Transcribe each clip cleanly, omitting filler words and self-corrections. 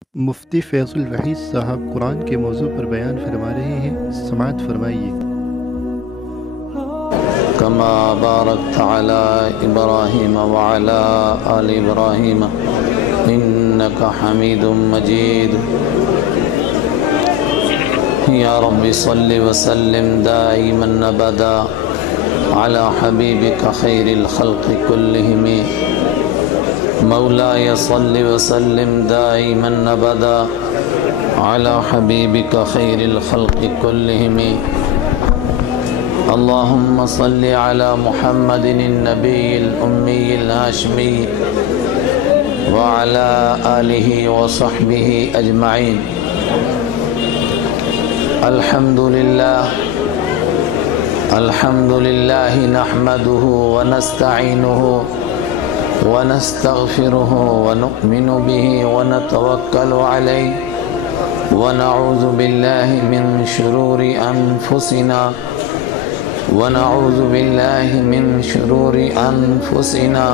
مفتی فیض الوحید صاحب قرآن کے موضوع پر بیان فرما رہے ہیں، سماعت فرمائیے۔ كما باركت على إبراهيم وعلى آل إبراهيم إنك حميد مجيد يا رب صل وسلم دائما أبدا على حبيبك خير الخلق كلهم مولاي صل وسلم دائما أبدا على حبيبك خير الخلق كلهم اللهم صل على محمد النبي الأمي الهاشمي وعلى آله وصحبه أجمعين الحمد لله نحمده ونستعينه ونستغفره ونؤمن به ونتوكل عليه ونعوذ بالله من شرور أنفسنا ونعوذ بالله من شرور أنفسنا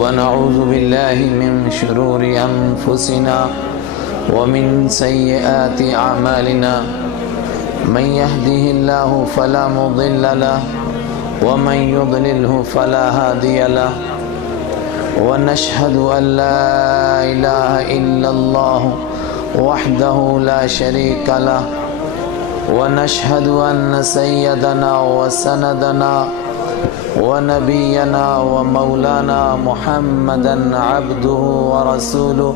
ونعوذ بالله من شرور أنفسنا ومن سيئات أعمالنا من يهده الله فلا مضل له ومن يضلله فلا هادي له ونشهد أن لا إله إلا الله وحده لا شريك له ونشهد أن سيدنا وسندنا ونبينا ومولانا محمدا عبده ورسوله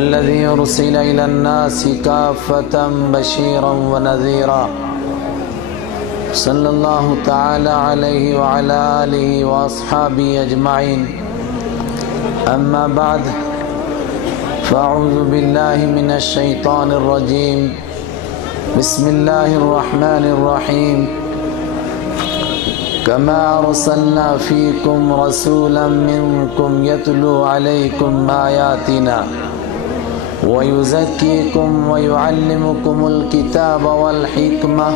الذي أرسل إلى الناس كافة بشيرا ونذيرا صلى الله تعالى عليه وعلى آله وأصحابه أجمعين أما بعد فأعوذ بالله من الشيطان الرجيم بسم الله الرحمن الرحيم كما أرسلنا فيكم رسولا منكم يتلو عليكم آياتنا ويزكيكم ويعلمكم الكتاب والحكمة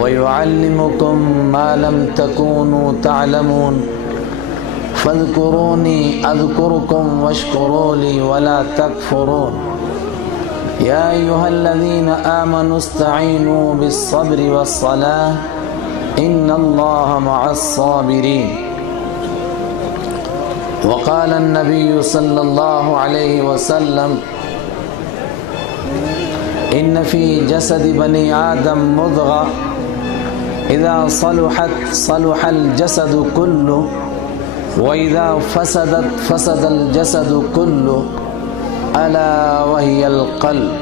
ويعلمكم ما لم تكونوا تعلمون فاذكروني أذكركم واشكروا لي ولا تكفرون يا أيها الذين آمنوا استعينوا بالصبر والصلاة إن الله مع الصابرين وقال النبي صلى الله عليه وسلم إن في جسد بني آدم مضغة إذا صلحت صلح الجسد كله وإذا فسدت فسد الجسد كله ألا وهي القلب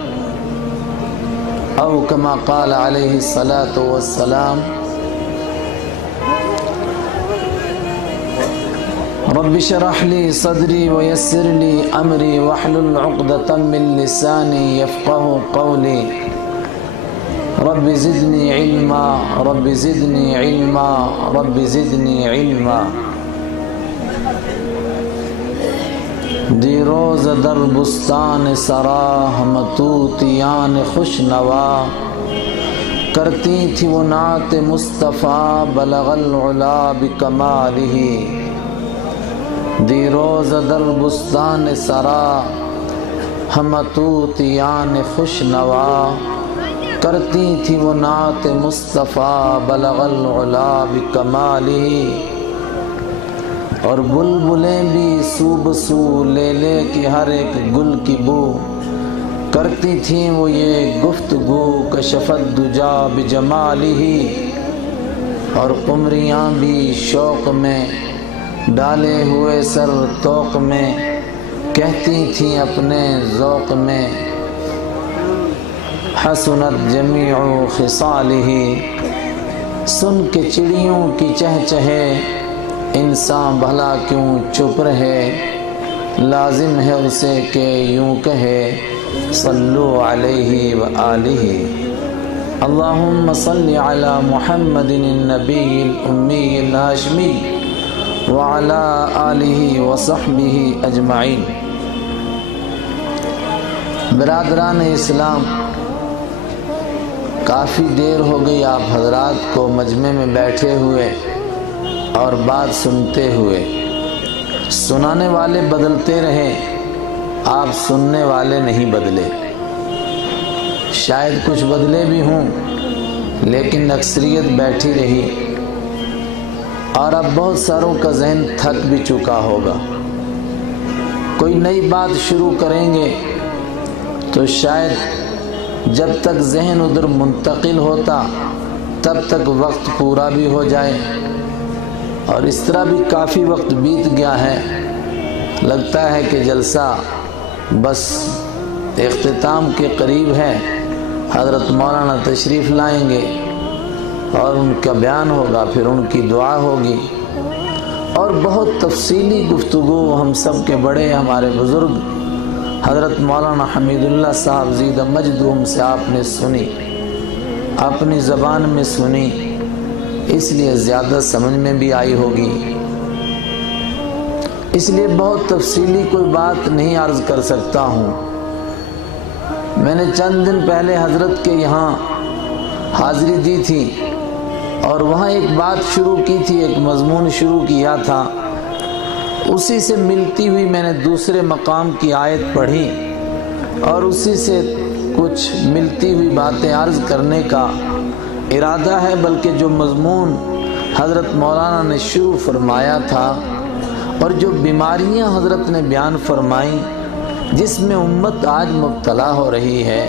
أو كما قال عليه الصلاة والسلام رب اشرح لي صدري ويسر لي أمري واحلل عقدة من لساني يفقه قولي رب زدني علما رب زدني علما رب زدنی علما دیروز در بستان سرا مطوطیان خوش نوا کرتی تھی وہ نعت مصطفیٰ بلغ العلا بکمالہ دیروز در بستان سرا مطوطیان خوش نوا کرتی تھی وہ نعت مصطفیٰ بلغ العلا بکمالہ اور بلبلیں بھی سو بسو لے لے کے ہر ایک گل کی بو کرتی تھیں وہ یہ گفتگو کشفت دجا بجمالہ اور قمریاں بھی شوق میں ڈالے ہوئے سر توق میں کہتی تھیں اپنے ذوق میں حسنت جمیع خصالہ سن کے چڑیوں کی چہچہے انسان بھلا کیوں چپ رہے لازم ہے اسے کہ یوں کہے صلو علیہ وآلہ اللہم صل علی محمد النبی الامی الہاشمی وعلی آلہ وصحبہ اجمعین۔ برادران اسلام، کافی دیر ہو گئی آپ حضرات کو مجمع میں بیٹھے ہوئے اور بات سنتے ہوئے۔ سنانے والے بدلتے رہے، آپ سننے والے نہیں بدلے۔ شاید کچھ بدلے بھی ہوں لیکن اکثریت بیٹھی رہی، اور اب بہت ساروں کا ذہن تھک بھی چکا ہوگا۔ کوئی نئی بات شروع کریں گے تو شاید جب تک ذہن ادھر منتقل ہوتا تب تک وقت پورا بھی ہو جائے، اور اس طرح بھی کافی وقت بیت گیا ہے۔ لگتا ہے کہ جلسہ بس اختتام کے قریب ہے۔ حضرت مولانا تشریف لائیں گے اور ان کا بیان ہوگا، پھر ان کی دعا ہوگی، اور بہت تفصیلی گفتگو ہم سب کے بڑے ہمارے بزرگ حضرت مولانا حمید اللہ صاحب زید مجدہم سے آپ نے سنی، اپنی زبان میں سنی، اس لیے زیادہ سمجھ میں بھی آئی ہوگی۔ اس لیے بہت تفصیلی کوئی بات نہیں عرض کر سکتا ہوں۔ میں نے چند دن پہلے حضرت کے یہاں حاضری دی تھی، اور وہاں ایک بات شروع کی تھی، ایک مضمون شروع کیا تھا، اسی سے ملتی ہوئی میں نے دوسرے مقام کی آیت پڑھی، اور اسی سے کچھ ملتی ہوئی باتیں عرض کرنے کا ارادہ ہے۔ بلکہ جو مضمون حضرت مولانا نے شروع فرمایا تھا اور جو بیماریاں حضرت نے بیان فرمائیں جس میں امت آج مبتلا ہو رہی ہے،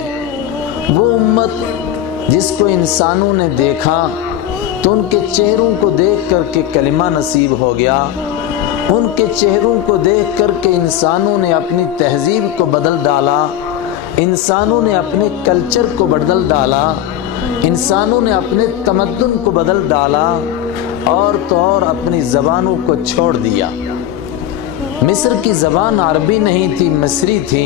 وہ امت جس کو انسانوں نے دیکھا تو ان کے چہروں کو دیکھ کر کے کلمہ نصیب ہو گیا، ان کے چہروں کو دیکھ کر کے انسانوں نے اپنی تہذیب کو بدل ڈالا، انسانوں نے اپنے کلچر کو بدل ڈالا، انسانوں نے اپنے تمدن کو بدل ڈالا، اور تو اور اپنی زبانوں کو چھوڑ دیا۔ مصر کی زبان عربی نہیں تھی، مصری تھی،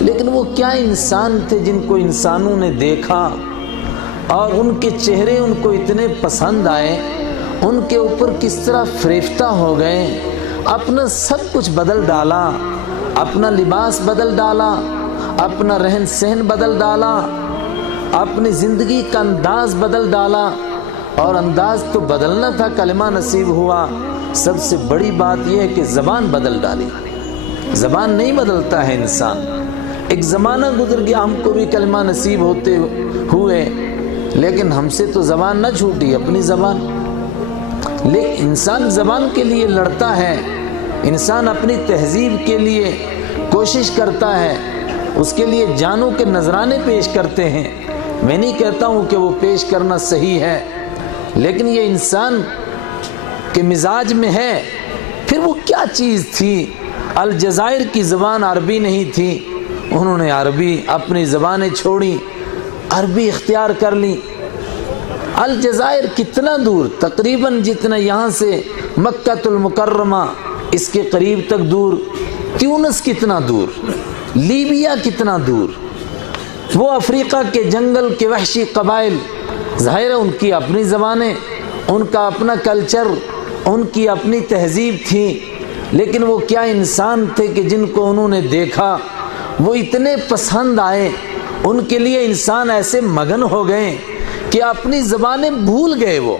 لیکن وہ کیا انسان تھے جن کو انسانوں نے دیکھا اور ان کے چہرے ان کو اتنے پسند آئے، ان کے اوپر کس طرح فریفتہ ہو گئے، اپنا سب کچھ بدل ڈالا، اپنا لباس بدل ڈالا، اپنا رہن سہن بدل ڈالا، اپنی زندگی کا انداز بدل ڈالا۔ اور انداز تو بدلنا تھا، کلمہ نصیب ہوا، سب سے بڑی بات یہ ہے کہ زبان بدل ڈالی۔ زبان نہیں بدلتا ہے انسان، ایک زمانہ گزر گیا، ہم کو بھی کلمہ نصیب ہوتے ہوئے، لیکن ہم سے تو زبان نہ چھوٹی، اپنی زبان۔ لیکن انسان زبان کے لیے لڑتا ہے، انسان اپنی تہذیب کے لیے کوشش کرتا ہے، اس کے لیے جانوں کے نذرانے پیش کرتے ہیں۔ میں نہیں کہتا ہوں کہ وہ پیش کرنا صحیح ہے، لیکن یہ انسان کے مزاج میں ہے۔ پھر وہ کیا چیز تھی؟ الجزائر کی زبان عربی نہیں تھی، انہوں نے عربی اپنی زبانیں چھوڑی، عربی اختیار کر لی۔ الجزائر کتنا دور؟ تقریباً جتنا یہاں سے مکہ المکرمہ اس کے قریب تک دور، تیونس کتنا دور، لیبیا کتنا دور، وہ افریقہ کے جنگل کے وحشی قبائل، ظاہر ہے ان کی اپنی زبانیں، ان کا اپنا کلچر، ان کی اپنی تہذیب تھی، لیکن وہ کیا انسان تھے کہ جن کو انہوں نے دیکھا وہ اتنے پسند آئے، ان کے لیے انسان ایسے مگن ہو گئے کہ اپنی زبانیں بھول گئے۔ وہ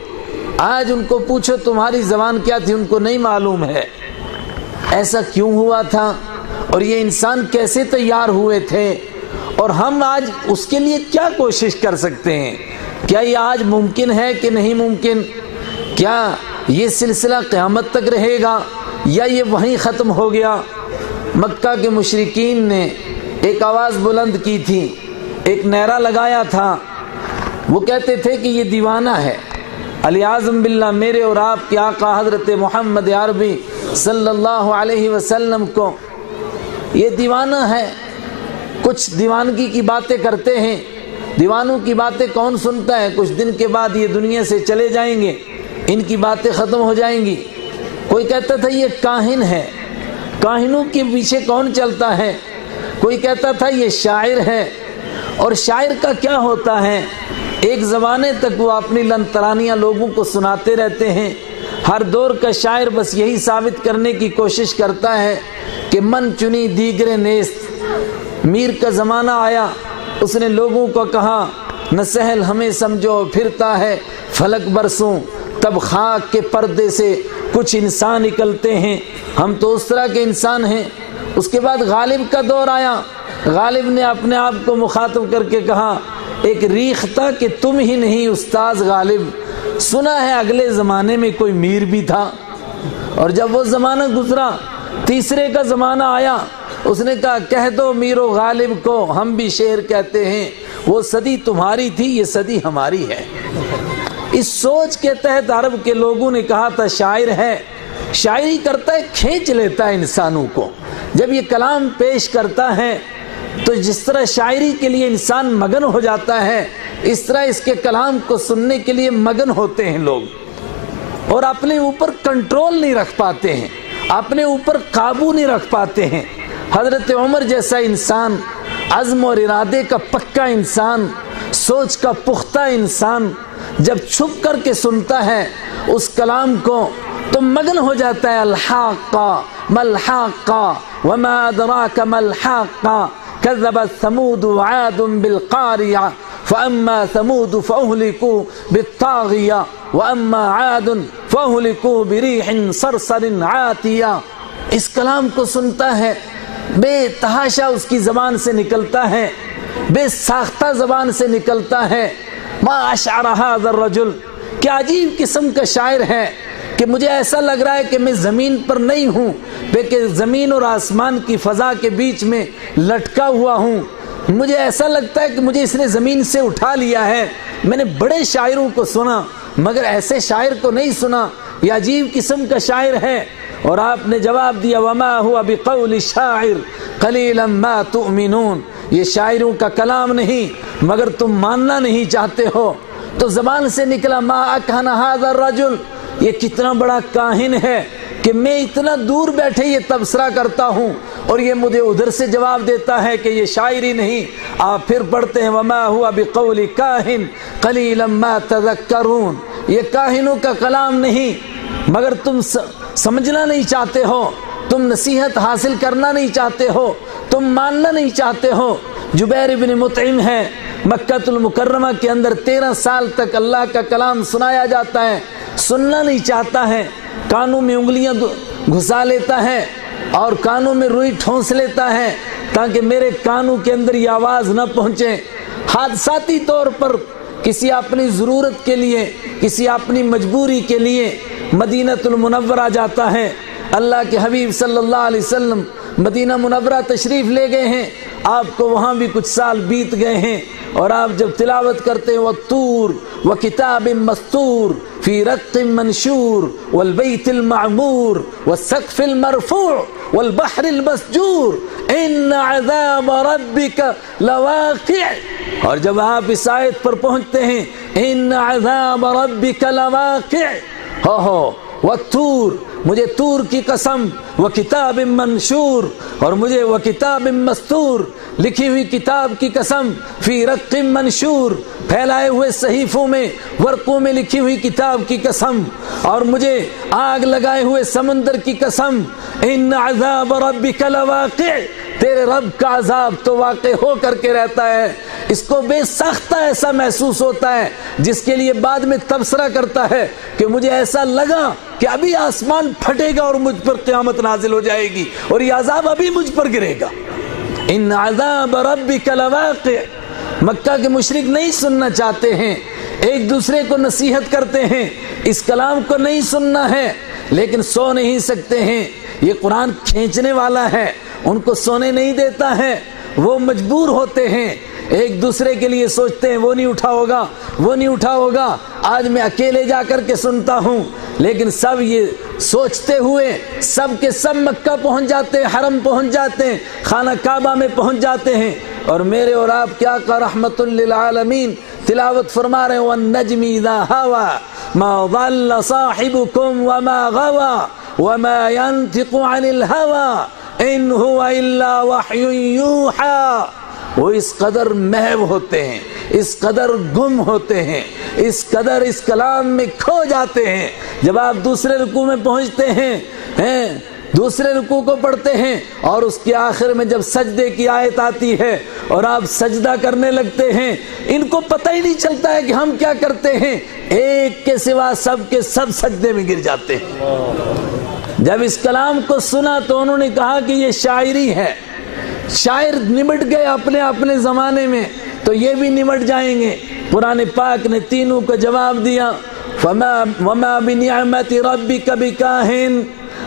آج ان کو پوچھو تمہاری زبان کیا تھی، ان کو نہیں معلوم ہے۔ ایسا کیوں ہوا تھا اور یہ انسان کیسے تیار ہوئے تھے، اور ہم آج اس کے لیے کیا کوشش کر سکتے ہیں؟ کیا یہ آج ممکن ہے کہ نہیں ممکن؟ کیا یہ سلسلہ قیامت تک رہے گا یا یہ وہیں ختم ہو گیا؟ مکہ کے مشرکین نے ایک آواز بلند کی تھی، ایک نعرہ لگایا تھا، وہ کہتے تھے کہ یہ دیوانہ ہے۔ علی اعظم باللہ، میرے اور آپ کے آقا حضرت محمد عربی صلی اللہ علیہ وسلم کو یہ دیوانہ ہے، کچھ دیوانگی کی باتیں کرتے ہیں۔ دیوانوں کی باتیں کون سنتا ہے؟ کچھ دن کے بعد یہ دنیا سے چلے جائیں گے، ان کی باتیں ختم ہو جائیں گی۔ کوئی کہتا تھا یہ کاہن ہے، کاہنوں کے پیچھے کون چلتا ہے؟ کوئی کہتا تھا یہ شاعر ہے، اور شاعر کا کیا ہوتا ہے؟ ایک زمانے تک وہ اپنی لن ترانیاں لوگوں کو سناتے رہتے ہیں۔ ہر دور کا شاعر بس یہی ثابت کرنے کی کوشش کرتا ہے کہ من چنی دیگر نیست۔ میر کا زمانہ آیا، اس نے لوگوں کو کہا نہ سہل ہمیں سمجھو، پھرتا ہے فلک برسوں، تب خاک کے پردے سے کچھ انسان نکلتے ہیں، ہم تو اس طرح کے انسان ہیں۔ اس کے بعد غالب کا دور آیا، غالب نے اپنے آپ کو مخاطب کر کے کہا ایک ریختہ کہ تم ہی نہیں استاذ غالب، سنا ہے اگلے زمانے میں کوئی میر بھی تھا۔ اور جب وہ زمانہ گزرا، تیسرے کا زمانہ آیا، اس نے کہا کہہ دو میر و غالب کو ہم بھی شعر کہتے ہیں، وہ صدی تمہاری تھی یہ صدی ہماری ہے۔ اس سوچ کے تحت عرب کے لوگوں نے کہا تھا شاعر ہے، شاعری کرتا ہے کھینچ لیتا ہے انسانوں کو، جب یہ کلام پیش کرتا ہے تو جس طرح شاعری کے لیے انسان مگن ہو جاتا ہے، اس طرح اس کے کلام کو سننے کے لیے مگن ہوتے ہیں لوگ، اور اپنے اوپر کنٹرول نہیں رکھ پاتے ہیں، اپنے اوپر قابو نہیں رکھ پاتے ہیں۔ حضرت عمر جیسا انسان، عزم اور ارادے کا پکا انسان، سوچ کا پختہ انسان، جب چھپ کر کے سنتا ہے اس کلام کو تو مگن ہو جاتا ہے۔ الحاقہ ملحاقہ وما ادراک ملحاقہ کذبت ثمود وعاد بالقاریہ فاما ثمود فاہلکوا بالطاغیہ واما عاد فاہلکوا بریح صرصر عاتیہ۔ اس کلام کو سنتا ہے، بے تحاشا اس کی زبان سے نکلتا ہے، بے ساختہ زبان سے نکلتا ہے۔ ما اشعر هذا الرجل، کیا عجیب قسم کا شاعر ہے کہ مجھے ایسا لگ رہا ہے کہ میں زمین پر نہیں ہوں بلکہ زمین اور آسمان کی فضا کے بیچ میں لٹکا ہوا ہوں۔ مجھے ایسا لگتا ہے کہ مجھے اس نے زمین سے اٹھا لیا ہے۔ میں نے بڑے شاعروں کو سنا مگر ایسے شاعر کو نہیں سنا، یہ عجیب قسم کا شاعر ہے۔ اور آپ نے جواب دیا وما هو بقول شاعر قلیلا ما تؤمنون، یہ شاعروں کا کلام نہیں مگر تم ماننا نہیں چاہتے ہو۔ تو زبان سے نکلا ما اکہن هذا الرجل، یہ کتنا بڑا کاہن ہے کہ میں اتنا دور بیٹھے یہ تبصرہ کرتا ہوں اور یہ مجھے ادھر سے جواب دیتا ہے کہ یہ شاعری نہیں۔ آپ پھر پڑھتے ہیں وما هو بقول کاہن قلیلا ما تذکرون، یہ کاہنوں کا کلام نہیں مگر تم سمجھنا نہیں چاہتے ہو، تم نصیحت حاصل کرنا نہیں چاہتے ہو، تم ماننا نہیں چاہتے ہو۔ جبیر بن مطعم ہے، مکہ المکرمہ کے اندر 13 سال تک اللہ کا کلام سنایا جاتا ہے، سننا نہیں چاہتا ہے، کانوں میں انگلیاں گھسا لیتا ہے اور کانوں میں روئی ٹھونس لیتا ہے تاکہ میرے کانوں کے اندر یہ آواز نہ پہنچے۔ حادثاتی طور پر کسی اپنی ضرورت کے لیے، کسی اپنی مجبوری کے لیے مدینہ المنورہ جاتا ہے۔ اللہ کے حبیب صلی اللہ علیہ وسلم مدینہ منورہ تشریف لے گئے ہیں، آپ کو وہاں بھی کچھ سال بیت گئے ہیں، اور آپ جب تلاوت کرتے ہیں وَالطُّورِ وَكِتَابٍ مَّسْطُورٍ فِي رَقٍّ مَّنشُورٍ وَالْبَيْتِ الْمَعْمُورِ وَالسَّقْفِ الْمَرْفُوعِ وَالْبَحْرِ الْمَسْجُورِ إِنَّ عَذَابَ رَبِّكَ لَوَاقِعٌ۔ اور جب آپ اس آیت پر پہنچتے ہیں إِنَّ عَذَابَ رَبِّكَ لَوَاقِعٌ، ہو وَالطُّورِ، مجھے طور کی قسم، وَكِتَابٍ مَّنشُورٍ، اور مجھے وَكِتَابٍ مَّسْطُورٍ، لکھی ہوئی کتاب کی قسم، فی رق منشور، پھیلائے ہوئے صحیفوں میں، ورقوں میں لکھی ہوئی کتاب کی قسم، اور مجھے آگ لگائے ہوئے سمندر کی قسم، ان عذاب ربک لواقع، تیرے رب کا عذاب تو واقع ہو کر کے رہتا ہے۔ اس کو بے ساختہ ایسا محسوس ہوتا ہے جس کے لیے بعد میں تبصرہ کرتا ہے کہ مجھے ایسا لگا کہ ابھی آسمان پھٹے گا اور مجھ پر قیامت نازل ہو جائے گی اور یہ عذاب ابھی مجھ پر گرے گا۔ ان عذاب ربک لواقع۔ مکہ کے مشرک نہیں سننا چاہتے ہیں، ایک دوسرے کو نصیحت کرتے ہیں، اس کلام کو نہیں سننا ہے لیکن سو نہیں سکتے ہیں، یہ قرآن کھینچنے والا ہے، ان کو سونے نہیں دیتا ہے، وہ مجبور ہوتے ہیں، ایک دوسرے کے لیے سوچتے ہیں وہ نہیں اٹھا ہوگا، وہ نہیں اٹھا ہوگا، آج میں اکیلے جا کر کے سنتا ہوں۔ لیکن سب یہ سوچتے ہوئے سب کے سب مکہ پہنچ جاتے ہیں، حرم پہنچ جاتے ہیں، خانہ کعبہ میں پہنچ جاتے ہیں، اور میرے اور آپ کے آقا رحمت للعالمین تلاوت فرما رہے ہیں وَالنَّجْمِ إِذَا هَوَى مَا ضَلَّ صَاحِبُكُمْ وَمَا غَوَى وَمَا يَنْطِقُ عَنِ الْهَوَى إِنْ هُوَ إِلَّا وَحْيٌ يُوحَى۔ وہ اس قدر محو ہوتے ہیں، اس قدر گم ہوتے ہیں، اس قدر اس کلام میں کھو جاتے ہیں۔ جب آپ دوسرے رکوع میں پہنچتے ہیں دوسرے رکوع کو پڑھتے ہیں اور اس کے آخر میں جب سجدے کی آیت آتی ہے اور آپ سجدہ کرنے لگتے ہیں، ان کو پتہ ہی نہیں چلتا ہے کہ ہم کیا کرتے ہیں، ایک کے سوا سب کے سب سجدے میں گر جاتے ہیں۔ جب اس کلام کو سنا تو انہوں نے کہا کہ یہ شاعری ہے، شاعر نمٹ گئے اپنے اپنے زمانے میں تو یہ بھی نمٹ جائیں گے۔ قرآن پاک نے تینوں کو جواب دیا، وَمَا بِنِعْمَةِ رَبِّكَ بِكَاهِنٍ،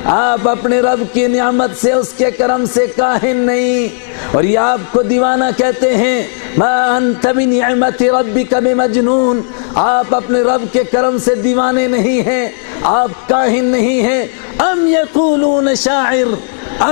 آپ اپنے رب کی نعمت سے، اس کے کرم سے کاہن نہیں، اور یہ آپ کو دیوانہ کہتے ہیں۔ مَا أَنْتَ بِنِعْمَةِ رَبِّكَ بِمَجْنُونَ، آپ اپنے رب کے کرم سے دیوانے نہیں ہیں، آپ کاہن نہیں ہیں۔ أَمْ يَقُولُونَ شَاعِرٌ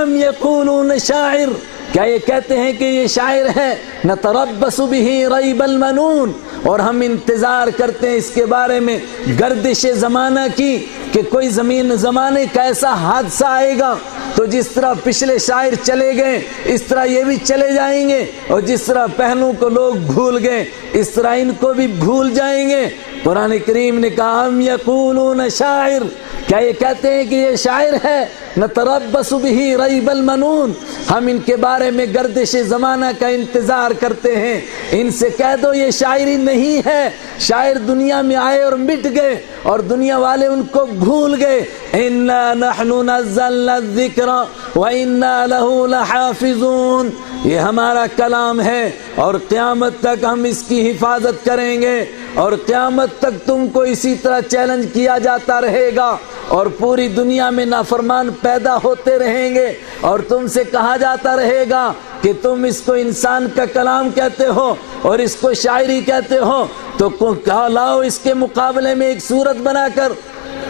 أَمْ يَقُولُونَ شَاعِرٌ، کیا یہ کہتے ہیں کہ یہ شاعر ہے؟ نَتَرَبَّصُ بِهِ رَيْبَ الْمَنُونَ، اور ہم انتظار کرتے ہیں اس کے بارے میں گردش زمانہ کی کہ کوئی زمانے کا ایسا حادثہ آئے گا تو جس طرح پچھلے شاعر چلے گئے اس طرح یہ بھی چلے جائیں گے، اور جس طرح پہلوں کو لوگ بھول گئے اس طرح ان کو بھی بھول جائیں گے۔ قرآن کریم نے کہا ہم یقولون شاعر، کیا یہ کہتے ہیں کہ یہ شاعر ہے؟ نتربص به ریب المنون، ہم ان کے بارے میں گردش زمانہ کا انتظار کرتے ہیں۔ ان سے کہہ دو یہ شاعری نہیں ہے، شاعر دنیا میں آئے اور مٹ گئے اور دنیا والے ان کو بھول گئے۔ انا نحن نزلنا الذکر وانا له لحافظون، یہ ہمارا کلام ہے اور قیامت تک ہم اس کی حفاظت کریں گے، اور قیامت تک تم کو اسی طرح چیلنج کیا جاتا رہے گا، اور پوری دنیا میں نافرمان پیدا ہوتے رہیں گے، اور تم سے کہا جاتا رہے گا کہ تم اس کو انسان کا کلام کہتے ہو اور اس کو شاعری کہتے ہو، تو لاؤ اس کے مقابلے میں ایک صورت بنا کر،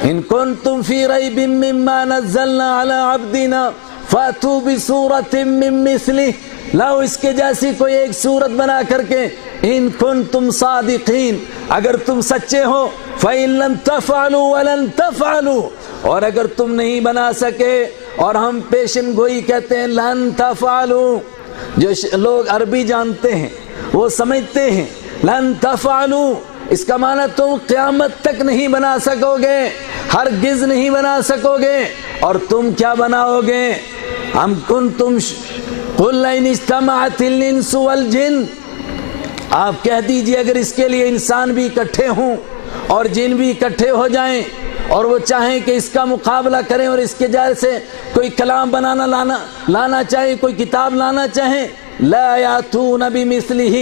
ان کنتم فی ریب مما نزلنا علی عبدنا فاتوا بسورۃ من مثلہ، لاؤ اس کے جیسی کوئی ایک صورت بنا کر کے، ان کنتم صادقین، اگر تم سچے ہو، فإن لم تفعلوا ولن تفعلوا، اور اگر تم نہیں بنا سکے، اور ہم پیشن گوئی کہتے ہیں لن تفعلوا، جو لوگ عربی جانتے ہیں وہ سمجھتے ہیں لن تفعلوا اس کا معنی تم قیامت تک نہیں بنا سکو گے، ہرگز نہیں بنا سکو گے، اور تم کیا بناؤ گے؟ ہم کنتم قل ان اجتمعت الانس والجن، آپ کہہ دیجئے اگر اس کے لیے انسان بھی اکٹھے ہوں اور جن بھی اکٹھے ہو جائیں اور وہ چاہیں کہ اس کا مقابلہ کریں اور اس کے جیسے کوئی کلام لانا چاہے، کوئی کتاب لانا چاہیں، لا یاتون بمثلہ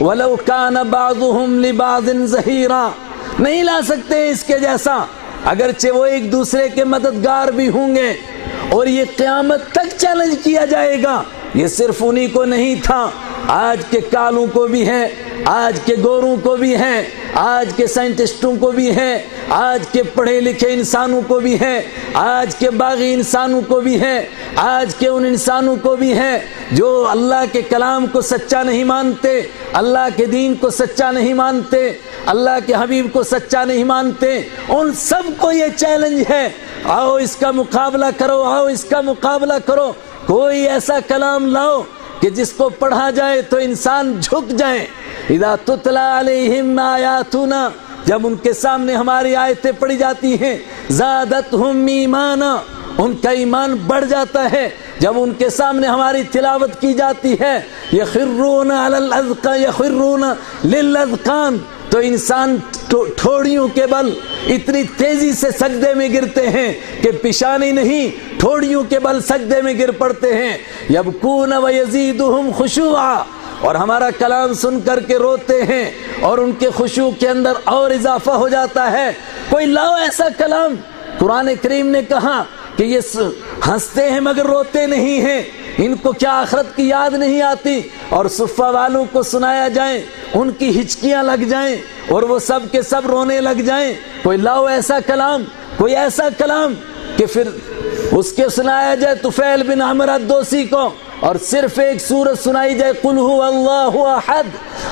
ولو کان بعضهم لبعض ظہیرا، نہیں لا سکتے اس کے جیسا اگرچہ وہ ایک دوسرے کے مددگار بھی ہوں گے، اور یہ قیامت تک چیلنج کیا جائے گا۔ یہ صرف انہی کو نہیں تھا، آج کے کالوں کو بھی ہے، آج کے گوروں کو بھی ہے، آج کے سائنٹسٹوں کو بھی ہے، آج کے پڑھے لکھے انسانوں کو بھی ہے، آج کے باغی انسانوں کو بھی ہے، آج کے ان انسانوں کو بھی ہے جو اللہ کے کلام کو سچا نہیں مانتے، اللہ کے دین کو سچا نہیں مانتے، اللہ کے حبیب کو سچا نہیں مانتے، ان سب کو یہ چیلنج ہے، آؤ اس کا مقابلہ کرو، آؤ اس کا مقابلہ کرو، کوئی ایسا کلام لاؤ کہ جس کو پڑھا جائے تو انسان جھک جائے۔ اذا تتلی علیہم آیاتنا، جب ان کے سامنے ہماری آیتیں پڑھی جاتی ہیں، زادتہم ایمانا، ان کا ایمان بڑھ جاتا ہے، جب ان کے سامنے ہماری تلاوت کی جاتی ہے، یخرون علی الاذقان، یخرون للاذقان، تو انسان ٹھوڑیوں کے بل اتنی تیزی سے سجدے میں گرتے ہیں کہ پیشانی نہیں، ٹھوڑیوں کے بل سجدے میں گر پڑتے ہیں۔ یبکون ویزیدہم خشوعا، اور ہمارا کلام سن کر کے روتے ہیں اور ان کے خشوع کے اندر اور اضافہ ہو جاتا ہے۔ کوئی لاؤ ایسا کلام، قرآن کریم نے کہا کہ یہ ہنستے ہیں مگر روتے نہیں ہیں، ان کو کیا آخرت کی یاد نہیں آتی، اور صفہ والوں کو سنایا جائے ان کی ہچکیاں لگ جائیں اور وہ سب کے سب رونے لگ جائیں۔ کوئی لاؤ ایسا کلام، کوئی ایسا کلام کہ پھر اس کے سنایا جائے طفیل بن عمرو الدوسی کو، اور صرف ایک سورت سنائی جائے قل هو اللہ احد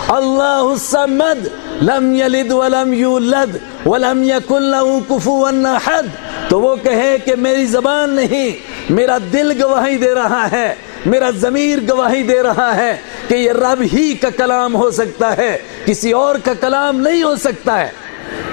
اللہ الصمد لم یلد ولم یولد ولم یکن له کفوا احد، تو وہ کہے کہ میری زبان نہیں، میرا دل گواہی دے رہا ہے، میرا ضمیر گواہی دے رہا ہے کہ یہ رب ہی کا کلام ہو سکتا ہے، کسی اور کا کلام نہیں ہو سکتا ہے۔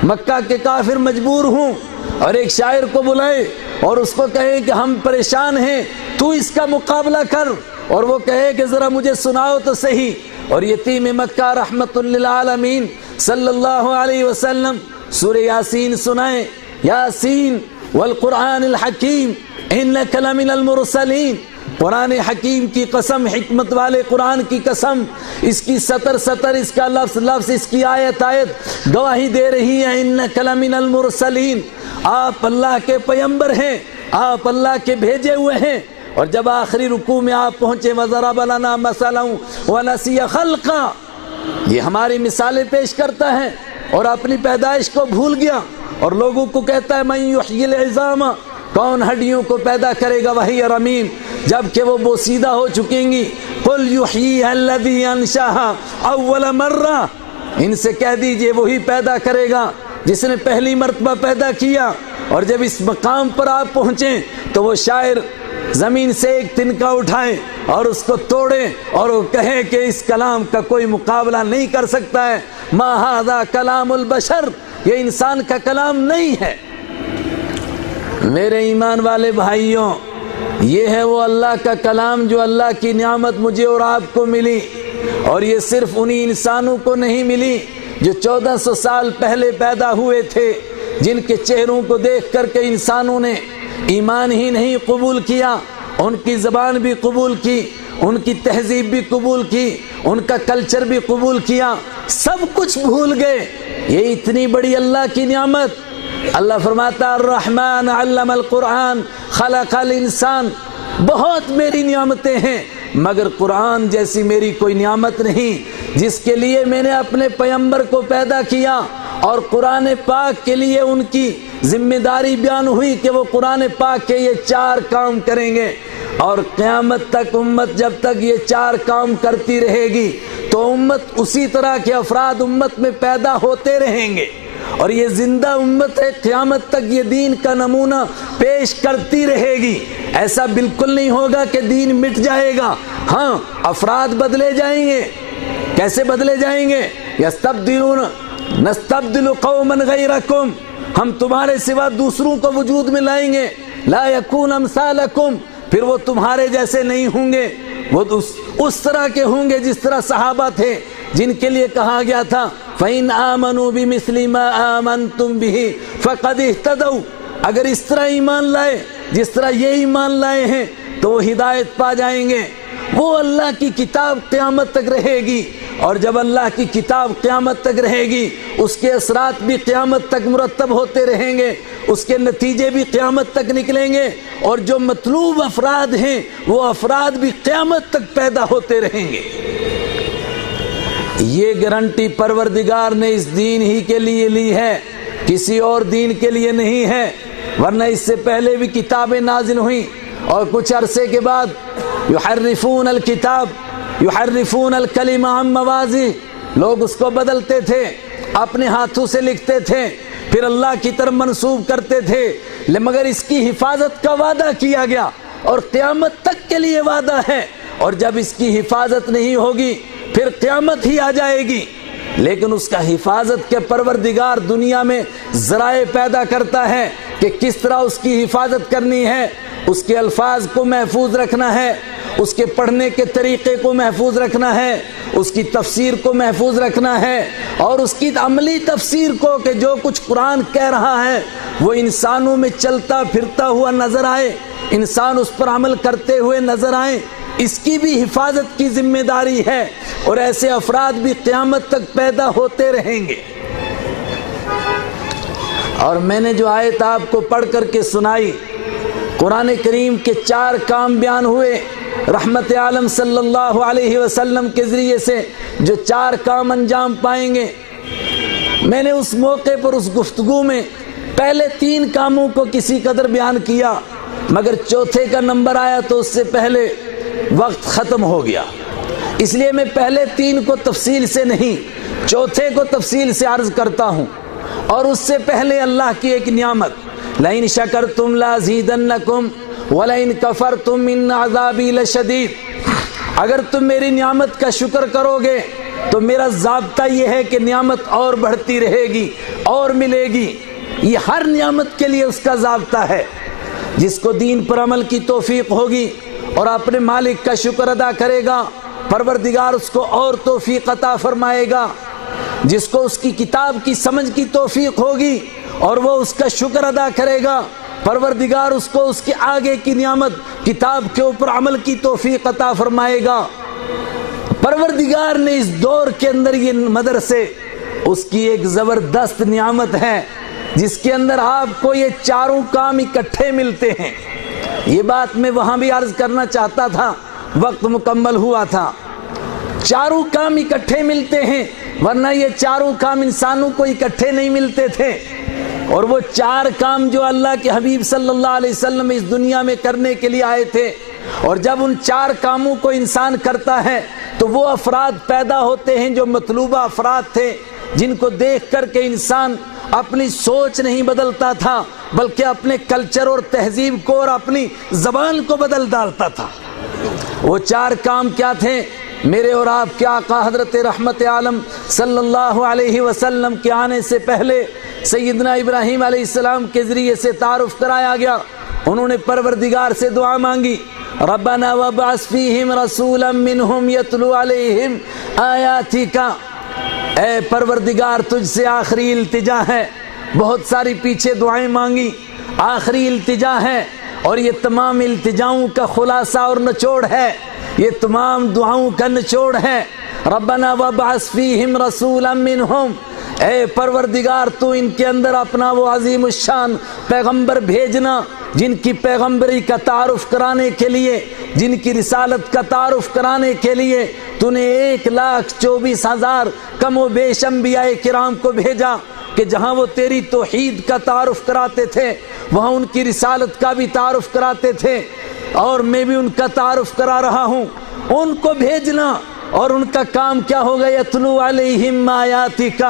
مکہ کے کافر مجبور ہوں اور ایک شاعر کو بلائے اور اس کو کہے کہ ہم پریشان ہیں، تو اس کا مقابلہ کر، اور وہ کہے کہ ذرا مجھے سناؤ تو صحیح۔ اور یتیم مکہ رحمت للعالمین صلی اللہ علیہ وسلم سورہ یاسین سنائیں، یاسین والقرآن الحکیم انک لمن المرسلین، قرآن حکیم کی قسم، حکمت والے قرآن کی قسم، اس کی سطر سطر، اس کا لفظ لفظ، اس کی آیت آیت گواہی دے رہی ہے، انک لمن المرسلین، آپ اللہ کے پیغمبر ہیں، آپ اللہ کے بھیجے ہوئے ہیں۔ اور جب آخری رکوع میں آپ پہنچے وَضَرَبَ لَنَا مَثَلًا وَنَسِيَ خَلْقًا، یہ ہماری مثالیں پیش کرتا ہے اور اپنی پیدائش کو بھول گیا، اور لوگوں کو کہتا ہے مَن يُحْيِي الْعِظَامَ، کون ہڈیوں کو پیدا کرے گا، وہی رمیم، جبکہ وہ بوسیدہ ہو چکیں گی۔ قُلْ يُحْيِيهَا الَّذِي أَنشَأَهَا أَوَّلَ مَرَّةٍ، ان سے کہہ دیجئے وہی پیدا کرے گا جس نے پہلی مرتبہ پیدا کیا۔ اور جب اس مقام پر آپ پہنچیں تو وہ شاعر زمین سے ایک تنکا اٹھائیں اور اس کو توڑیں اور وہ کہیں کہ اس کلام کا کوئی مقابلہ نہیں کر سکتا ہے، ما ھذا کلام البشر، یہ انسان کا کلام نہیں ہے۔ میرے ایمان والے بھائیوں، یہ ہے وہ اللہ کا کلام جو اللہ کی نعمت مجھے اور آپ کو ملی، اور یہ صرف انہی انسانوں کو نہیں ملی جو 1400 سال پہلے پیدا ہوئے تھے، جن کے چہروں کو دیکھ کر کے انسانوں نے ایمان ہی نہیں قبول کیا، ان کی زبان بھی قبول کی، ان کی تہذیب بھی قبول کی، ان کا کلچر بھی قبول کیا، سب کچھ بھول گئے۔ یہ اتنی بڑی اللہ کی نعمت، اللہ فرماتا الرحمن علم القرآن خلق الانسان، بہت میری نعمتیں ہیں مگر قرآن جیسی میری کوئی نعمت نہیں، جس کے لیے میں نے اپنے پیغمبر کو پیدا کیا، اور قرآن پاک کے لیے ان کی ذمہ داری بیان ہوئی کہ وہ قرآن پاک کے یہ 4 کام کریں گے، اور قیامت تک امت جب تک یہ 4 کام کرتی رہے گی تو امت اسی طرح کے افراد امت میں پیدا ہوتے رہیں گے، اور یہ زندہ امت ہے، قیامت تک یہ دین کا نمونہ پیش کرتی رہے گی۔ ایسا بالکل نہیں ہوگا کہ دین مٹ جائے گا، ہاں افراد بدلے جائیں گے۔ کیسے بدلے جائیں گے؟ یستبدلون نستبدل قوما غیرکم، ہم تمہارے سوا دوسروں کو وجود میں لائیں گے، لا یکون امثالکم، پھر وہ تمہارے جیسے نہیں ہوں گے، وہ اس طرح کے ہوں گے جس طرح صحابہ تھے، جن کے لیے کہا گیا تھا فَإِنْ آمَنُوا بِمِثْلِ مَا آمَنْتُمْ بِهِ فَقَدْ اهْتَدَوْا، اگر اس طرح ایمان لائے جس طرح یہ ایمان لائے ہیں تو وہ ہدایت پا جائیں گے۔ وہ اللہ کی کتاب قیامت تک رہے گی، اور جب اللہ کی کتاب قیامت تک رہے گی اس کے اثرات بھی قیامت تک مرتب ہوتے رہیں گے، اس کے نتیجے بھی قیامت تک نکلیں گے، اور جو مطلوب افراد ہیں وہ افراد بھی قیامت تک پیدا ہوتے رہیں گے۔ یہ گارنٹی پروردگار نے اس دین ہی کے لیے لی ہے، کسی اور دین کے لیے نہیں ہے، ورنہ اس سے پہلے بھی کتابیں نازل ہوئیں، اور کچھ عرصے کے بعد یحرفون الکتاب یحرفون الکلمہ عن مواضع، لوگ اس کو بدلتے تھے، اپنے ہاتھوں سے لکھتے تھے، پھر اللہ کی طرف منسوب کرتے تھے، مگر اس کی حفاظت کا وعدہ کیا گیا اور قیامت تک کے لیے وعدہ ہے، اور جب اس کی حفاظت نہیں ہوگی پھر قیامت ہی آ جائے گی۔ لیکن اس کا حفاظت کے پروردگار دنیا میں ذرائع پیدا کرتا ہے کہ کس طرح اس کی حفاظت کرنی ہے، اس کے الفاظ کو محفوظ رکھنا ہے، اس کے پڑھنے کے طریقے کو محفوظ رکھنا ہے، اس کی تفسیر کو محفوظ رکھنا ہے، اور اس کی عملی تفسیر کو کہ جو کچھ قرآن کہہ رہا ہے وہ انسانوں میں چلتا پھرتا ہوا نظر آئے، انسان اس پر عمل کرتے ہوئے نظر آئیں، اس کی بھی حفاظت کی ذمہ داری ہے، اور ایسے افراد بھی قیامت تک پیدا ہوتے رہیں گے۔ اور میں نے جو آیت آپ کو پڑھ کر کے سنائی، قرآن کریم کے 4 کام بیان ہوئے، رحمت عالم صلی اللہ علیہ وسلم کے ذریعے سے جو 4 کام انجام پائیں گے، میں نے اس موقع پر اس گفتگو میں پہلے 3 کاموں کو کسی قدر بیان کیا، مگر چوتھے کا نمبر آیا تو اس سے پہلے وقت ختم ہو گیا، اس لیے میں پہلے 3 کو تفصیل سے نہیں، چوتھے کو تفصیل سے عرض کرتا ہوں۔ اور اس سے پہلے اللہ کی ایک نعمت، لَإِن شَكَرْتُمْ لَأَزِيدَنَّكُمْ وَلَإِن كَفَرْتُمْ إِنَّ عَذَابِي لَشَدِيدٌ، اگر تم میری نعمت کا شکر کرو گے تو میرا ضابطہ یہ ہے کہ نعمت اور بڑھتی رہے گی اور ملے گی، یہ ہر نعمت کے لیے اس کا ضابطہ ہے۔ جس کو دین پر عمل کی توفیق ہوگی اور اپنے مالک کا شکر ادا کرے گا، پروردگار اس کو اور توفیق عطا فرمائے گا۔ جس کو اس کی کتاب کی سمجھ کی توفیق ہوگی اور وہ اس کا شکر ادا کرے گا، پروردگار اس کو اس کے آگے کی نعمت کتاب کے اوپر عمل کی توفیق عطا فرمائے گا۔ پروردگار نے اس دور کے اندر یہ مدرسے، اس کی ایک زبردست نعمت ہے جس کے اندر آپ کو یہ چاروں کام اکٹھے ملتے ہیں۔ یہ بات میں وہاں بھی عرض کرنا چاہتا تھا، وقت مکمل ہوا تھا۔ چاروں کام اکٹھے ملتے ہیں، ورنہ یہ چاروں کام انسانوں کو اکٹھے نہیں ملتے تھے۔ اور وہ چار کام جو اللہ کے حبیب صلی اللہ علیہ وسلم اس دنیا میں کرنے کے لیے آئے تھے، اور جب ان چار کاموں کو انسان کرتا ہے تو وہ افراد پیدا ہوتے ہیں جو مطلوبہ افراد تھے، جن کو دیکھ کر کے انسان اپنی سوچ نہیں بدلتا تھا بلکہ اپنے کلچر اور تہذیب کو اور اپنی زبان کو بدل ڈالتا تھا۔ وہ چار کام کیا تھے؟ میرے اور آپ کے آقا حضرت رحمت عالم صلی اللہ علیہ وسلم کے آنے سے پہلے سیدنا ابراہیم علیہ السلام کے ذریعے سے تعارف کرایا گیا۔ انہوں نے پروردگار سے دعا مانگی، ربنا وابعث فیہم رسولا منہم یتلو علیہم آیاتک۔ اے پروردگار، تجھ سے آخری التجا ہے۔ بہت ساری پیچھے دعائیں مانگی، آخری التجا ہے، اور یہ تمام التجاؤں کا خلاصہ اور نچوڑ ہے، یہ تمام دعاؤں کا نچوڑ ہے۔ ربنا وابعث فیہم رسولا منہم، اے پروردگار تو ان کے اندر اپنا وہ عظیم الشان پیغمبر بھیجنا جن کی پیغمبری کا تعارف کرانے کے لیے، جن کی رسالت کا تعارف کرانے کے لیے تو نے 1,24,000 کم و بیش انبیاء کرام کو بھیجا کہ جہاں وہ تیری توحید کا تعارف کراتے تھے وہاں ان کی رسالت کا بھی تعارف کراتے تھے، اور میں بھی ان کا تعارف کرا رہا ہوں۔ ان کو بھیجنا، اور ان کا کام کیا ہوگا؟ یتلو علیہم آیاتک،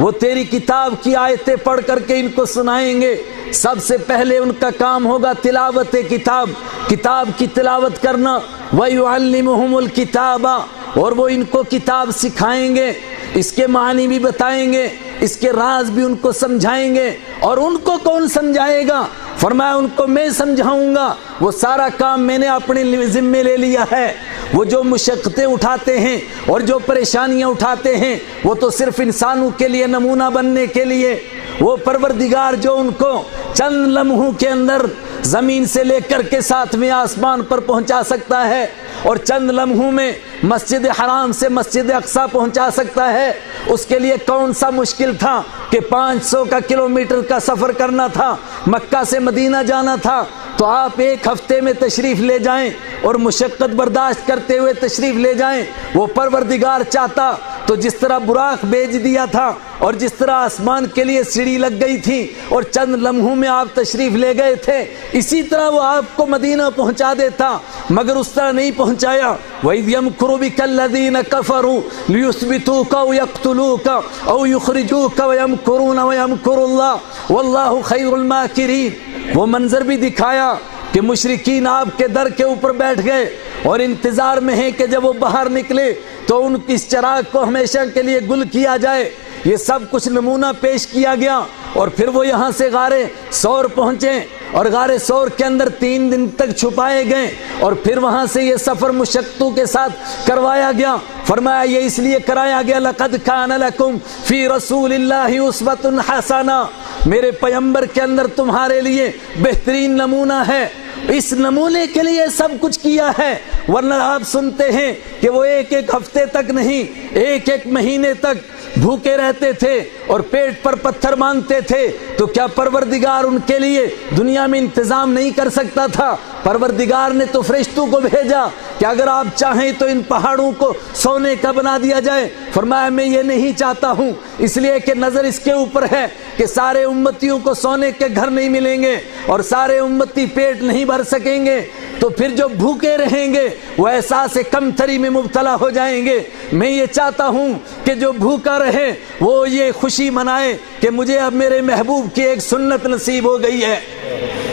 وہ تیری کتاب کی آیتیں پڑھ کر کے ان کو سنائیں گے۔ سب سے پہلے ان کا کام ہوگا تلاوت کتاب، کتاب کی تلاوت کرنا۔ وَيُعَلِّمُهُمُ الْكِتَابَ، اور وہ ان کو کتاب سکھائیں گے، اس کے معنی بھی بتائیں گے، اس کے راز بھی ان کو سمجھائیں گے۔ اور ان کو کون سمجھائے گا؟ فرمایا ان کو میں سمجھاؤں گا۔ وہ سارا کام میں نے اپنے ذمے لے لیا ہے۔ وہ جو مشقتیں اٹھاتے ہیں اور جو پریشانیاں اٹھاتے ہیں وہ تو صرف انسانوں کے لیے نمونہ بننے کے لیے، وہ پروردگار جو ان کو چند لمحوں کے اندر زمین سے لے کر کے 7ویں آسمان پر پہنچا سکتا ہے، اور چند لمحوں میں مسجد حرام سے مسجد اقصیٰ پہنچا سکتا ہے، اس کے لیے کون سا مشکل تھا کہ 500 کلومیٹر کا سفر کرنا تھا، مکہ سے مدینہ جانا تھا، تو آپ 1 ہفتے میں تشریف لے جائیں اور مشقت برداشت کرتے ہوئے تشریف لے جائیں۔ وہ پروردگار چاہتا تو جس طرح براق بھیج دیا تھا اور جس طرح آسمان کے لیے سیڑھی لگ گئی تھی اور چند لمحوں میں آپ تشریف لے گئے تھے، اسی طرح وہ آپ کو مدینہ پہنچا دیتا، مگر اس طرح نہیں پہنچایا۔ وَإِذْ يَمْكُرُ بِكَ الَّذِينَ كَفَرُوا لِيُثْبِتُوكَ أَوْ يَقْتُلُوكَ أَوْ يُخْرِجُوكَ وَيَمْكُرُونَ وَيَمْكُرُ اللَّهُ وَاللَّهُ خَيْرُ الْمَاكِرِينَ۔ وہ منظر بھی دکھایا کہ مشرکین آپ کے در کے اوپر بیٹھ گئے اور انتظار میں ہیں کہ جب وہ باہر نکلے تو ان کی اس چراغ کو ہمیشہ کے لیے گل کیا جائے۔ یہ سب کچھ نمونہ پیش کیا گیا، اور پھر وہ یہاں سے غار ثور پہنچے اور غار ثور کے اندر 3 دن تک چھپائے گئے، اور پھر وہاں سے یہ سفر مشقتوں کے ساتھ کروایا گیا۔ فرمایا یہ اس لیے کرایا گیا، لَقَدْ كَانَ لَكُمْ فِي رَسُولِ اللَّهِ أُسْوَةٌ حَسَنَةٌ، میرے پیغمبر کے اندر تمہارے لیے بہترین نمونہ ہے۔ اس نمونے کے لیے سب کچھ کیا ہے، ورنہ آپ سنتے ہیں کہ وہ 1 ہفتے تک نہیں، 1 مہینے تک بھوکے رہتے تھے اور پیٹ پر پتھر باندھتے تھے، تو کیا پروردگار ان کے لیے دنیا میں انتظام نہیں کر سکتا تھا؟ پروردگار نے تو فرشتوں کو بھیجا کہ اگر آپ چاہیں تو ان پہاڑوں کو سونے کا بنا دیا جائے۔ فرمایا میں یہ نہیں چاہتا ہوں، اس لیے کہ نظر اس کے اوپر ہے کہ سارے امتیوں کو سونے کے گھر نہیں ملیں گے اور سارے امتی پیٹ نہیں بھر سکیں گے، تو پھر جو بھوکے رہیں گے وہ احساس کمتری میں مبتلا ہو جائیں گے۔ میں یہ چاہتا ہوں کہ جو بھوکا رہے وہ یہ خوشی منائے کہ مجھے اب میرے محبوب کی ایک سنت نصیب ہو گئی ہے۔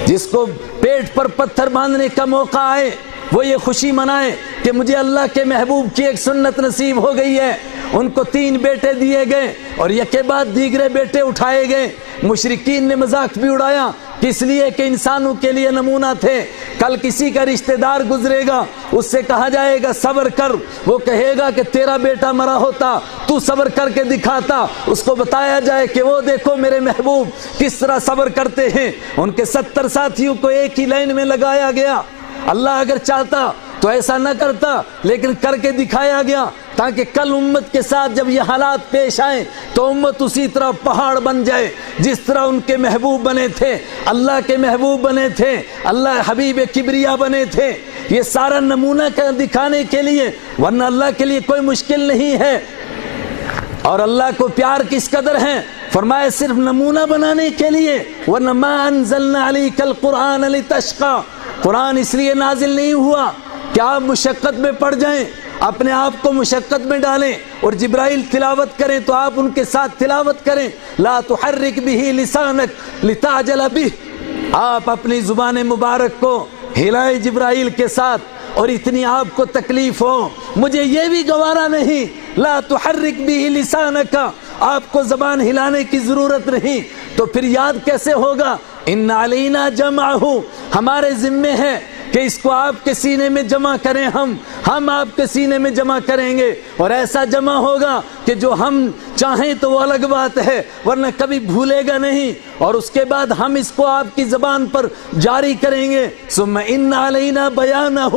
جس کو پیٹ پر پتھر باندھنے کا موقع آئے وہ یہ خوشی منائے کہ مجھے اللہ کے محبوب کی ایک سنت نصیب ہو گئی ہے، ان کو 3 بیٹے دیے گئے اور یکے بعد دیگرے بیٹے اٹھائے گئے۔ مشرکین نے مذاق بھی اڑایا، اس لیے کہ انسانوں کے لیے نمونہ تھے۔ کل کسی کا رشتہ دار گزرے گا، اس سے کہا جائے گا صبر کر، وہ کہے گا کہ تیرا بیٹا مرا ہوتا تو صبر کر کے دکھاتا۔ اس کو بتایا جائے کہ وہ دیکھو میرے محبوب کس طرح صبر کرتے ہیں۔ ان کے 70 ساتھیوں کو ایک ہی لائن میں لگایا گیا۔ اللہ اگر چاہتا تو ایسا نہ کرتا، لیکن کر کے دکھایا گیا تاکہ کل امت کے ساتھ جب یہ حالات پیش آئیں تو امت اسی طرح پہاڑ بن جائے جس طرح ان کے محبوب بنے تھے، اللہ کے محبوب بنے تھے، اللہ حبیب کبریا بنے تھے۔ یہ سارا نمونہ دکھانے کے لیے، ورنہ اللہ کے لیے کوئی مشکل نہیں ہے۔ اور اللہ کو پیار کس قدر ہے، فرمایا صرف نمونہ بنانے کے لیے، ورنہ ما انزلنا علیک القرآن لتشقى، قرآن اس لیے نازل نہیں ہوا کہ آپ مشقت میں پڑ جائیں، اپنے آپ کو مشقت میں ڈالیں اور جبرائیل تلاوت کریں تو آپ ان کے ساتھ تلاوت کریں۔ لا تحرک به لسانک لتعجل به، آپ اپنی زبان مبارک کو ہلائیں جبرائیل کے ساتھ، اور اتنی آپ کو تکلیف ہو، مجھے یہ بھی گوارا نہیں۔ لا تحرک به لسانک، آپ کو زبان ہلانے کی ضرورت نہیں، تو پھر یاد کیسے ہوگا؟ ان علینا جمعہ، ہمارے ذمے ہے کہ اس کو آپ کے سینے میں جمع کریں، ہم آپ کے سینے میں جمع کریں گے، اور ایسا جمع ہوگا کہ جو ہم چاہیں تو وہ الگ بات ہے، ورنہ کبھی بھولے گا نہیں، اور اس کے بعد ہم اس کو آپ کی زبان پر جاری کریں گے۔ ثم ان علینا بیانہ،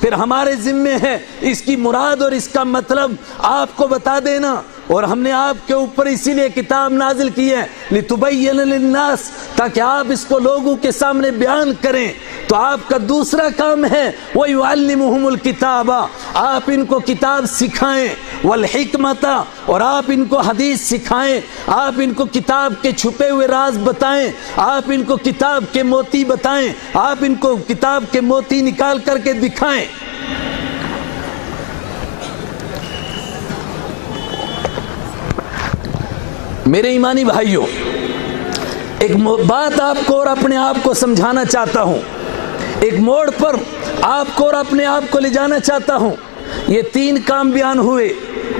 پھر ہمارے ذمے ہے اس کی مراد اور اس کا مطلب آپ کو بتا دینا، اور ہم نے آپ کے اوپر اسی لیے کتاب نازل کی ہے لتبین للناس، تاکہ آپ اس کو لوگوں کے سامنے بیان کریں۔ تو آپ کا دوسرا کام ہے وَيُعَلِّمُهُمُ الْكِتَابَ، آپ ان کو کتاب سکھائیں، وَالْحِكْمَةَ، اور آپ ان کو حدیث سکھائیں، آپ ان کو کتاب کے چھپے ہوئے راز بتائیں، آپ ان کو کتاب کے موتی بتائیں، آپ ان کو کتاب کے موتی نکال کر کے دکھائیں۔ میرے ایمانی بھائیوں، ایک بات آپ کو اور اپنے آپ کو سمجھانا چاہتا ہوں، ایک موڑ پر آپ کو اور اپنے آپ کو لے جانا چاہتا ہوں۔ یہ 3 کام بیان ہوئے